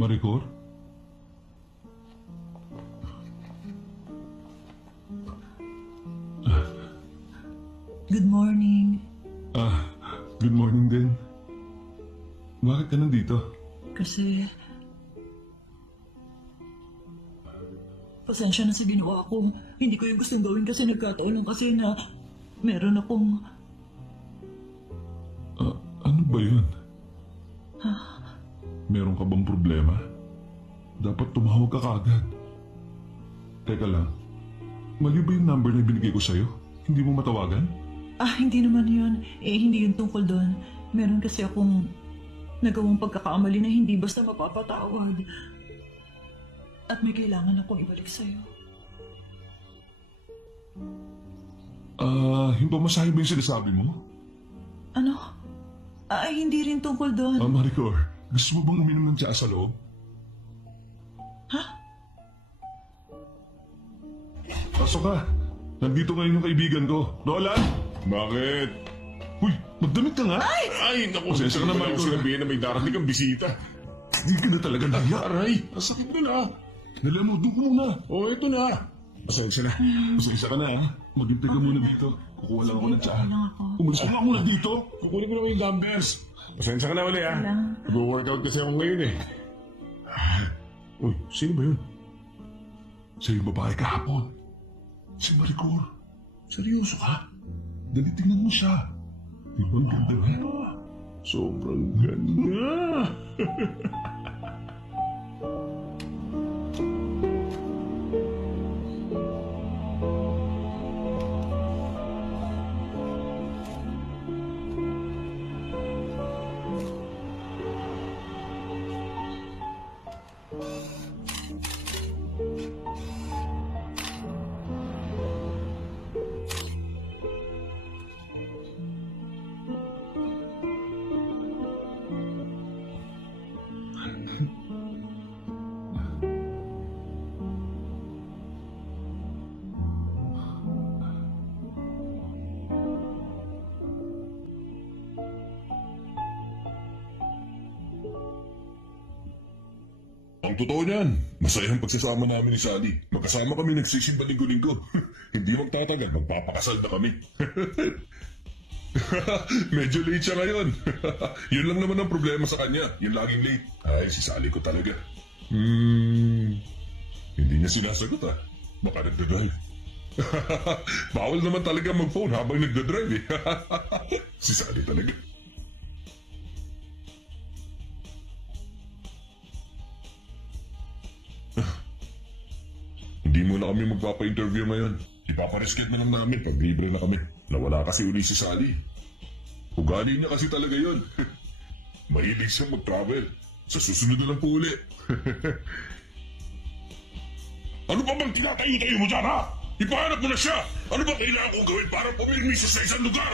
Maricor? Good morning. Good morning din. Bakit ka nandito? Kasi... Pasensya na sa ginawa ko. Hindi ko yung gustong gawin kasi nagkataon lang kasi na meron akong... Ano ba yun? Meron ka bang problema? Dapat tumawag ka kagad. Teka lang. Mali ba yung number na binigay ko sa'yo? Hindi mo matawagan? Hindi naman yun. Hindi yun tungkol doon. Meron kasi akong nagawang pagkakamali na hindi basta mapapatawad. At may kailangan akong ibalik sa'yo. Yung pamasahe ba yung sinasabi mo? Ano? Hindi rin tungkol doon. Maricor, gusto mo bang uminom ng tsaa sa loob? Pasok ka. Nandito ngayon yung kaibigan ko. Roland? Bakit? Uy, magdamit ka nga. Ay, naku, Pasensya ka na, naman Marco. ako sinabihin na may darating kang bisita. Hindi ka na talaga naya. Aray, masakit na na. Dala mo, doon ka muna. Oh, ito na. Pasensya na. Pasensya ka na ha. Maghintay ka muna dito. Kukuha lang ako ng tsaa. Umalis ka nga muna dito. Kukunin ko naman yung dumbbells. Pasensya ka na uli ah. Nag-workout kasi ako ngayon eh. Uy, sino ba yun? Siya yung babae kahapon. Si Maricor. Seryoso ka? Dali tingnan mo siya. Di ba ang ganda ha? Sobrang ganda. totoo niyan. Masaya ang pagsasama namin ni Sally. Magkasama kami nagsisimba linggo-linggo. Hindi magtatagal, magpapakasal na kami. Medyo late siya ngayon. Yun lang naman ang problema sa kanya. Yung laging late. Ay, si Sally ko talaga. Hindi niya sinasagot ah. Baka nagdadrive. Bawal naman talaga mag-phone habang nagdadrive eh. Si Sally talaga. Hindi muna kami magpapa-interview ngayon. Ipaparesket na lang namin pag libre na kami. Nawala kasi uli si Sally. Ugali niya kasi talaga yun. Mahilig siyang mag-travel. Sa susunod na lang po uli. Ano pa bang tinatayo-tayo mo dyan, ha? Ipahanap mo na siya! Ano ba kailangan kong gawin para pumirmi siya sa isang lugar?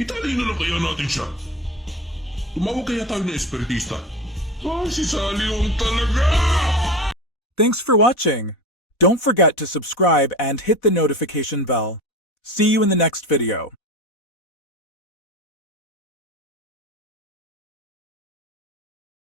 Italin na lang kaya natin siya. Tumawag kaya tayo ng espiritista. Ay, si Sally yung talaga! Thanks for watching. Don't forget to subscribe and hit the notification bell. See you in the next video.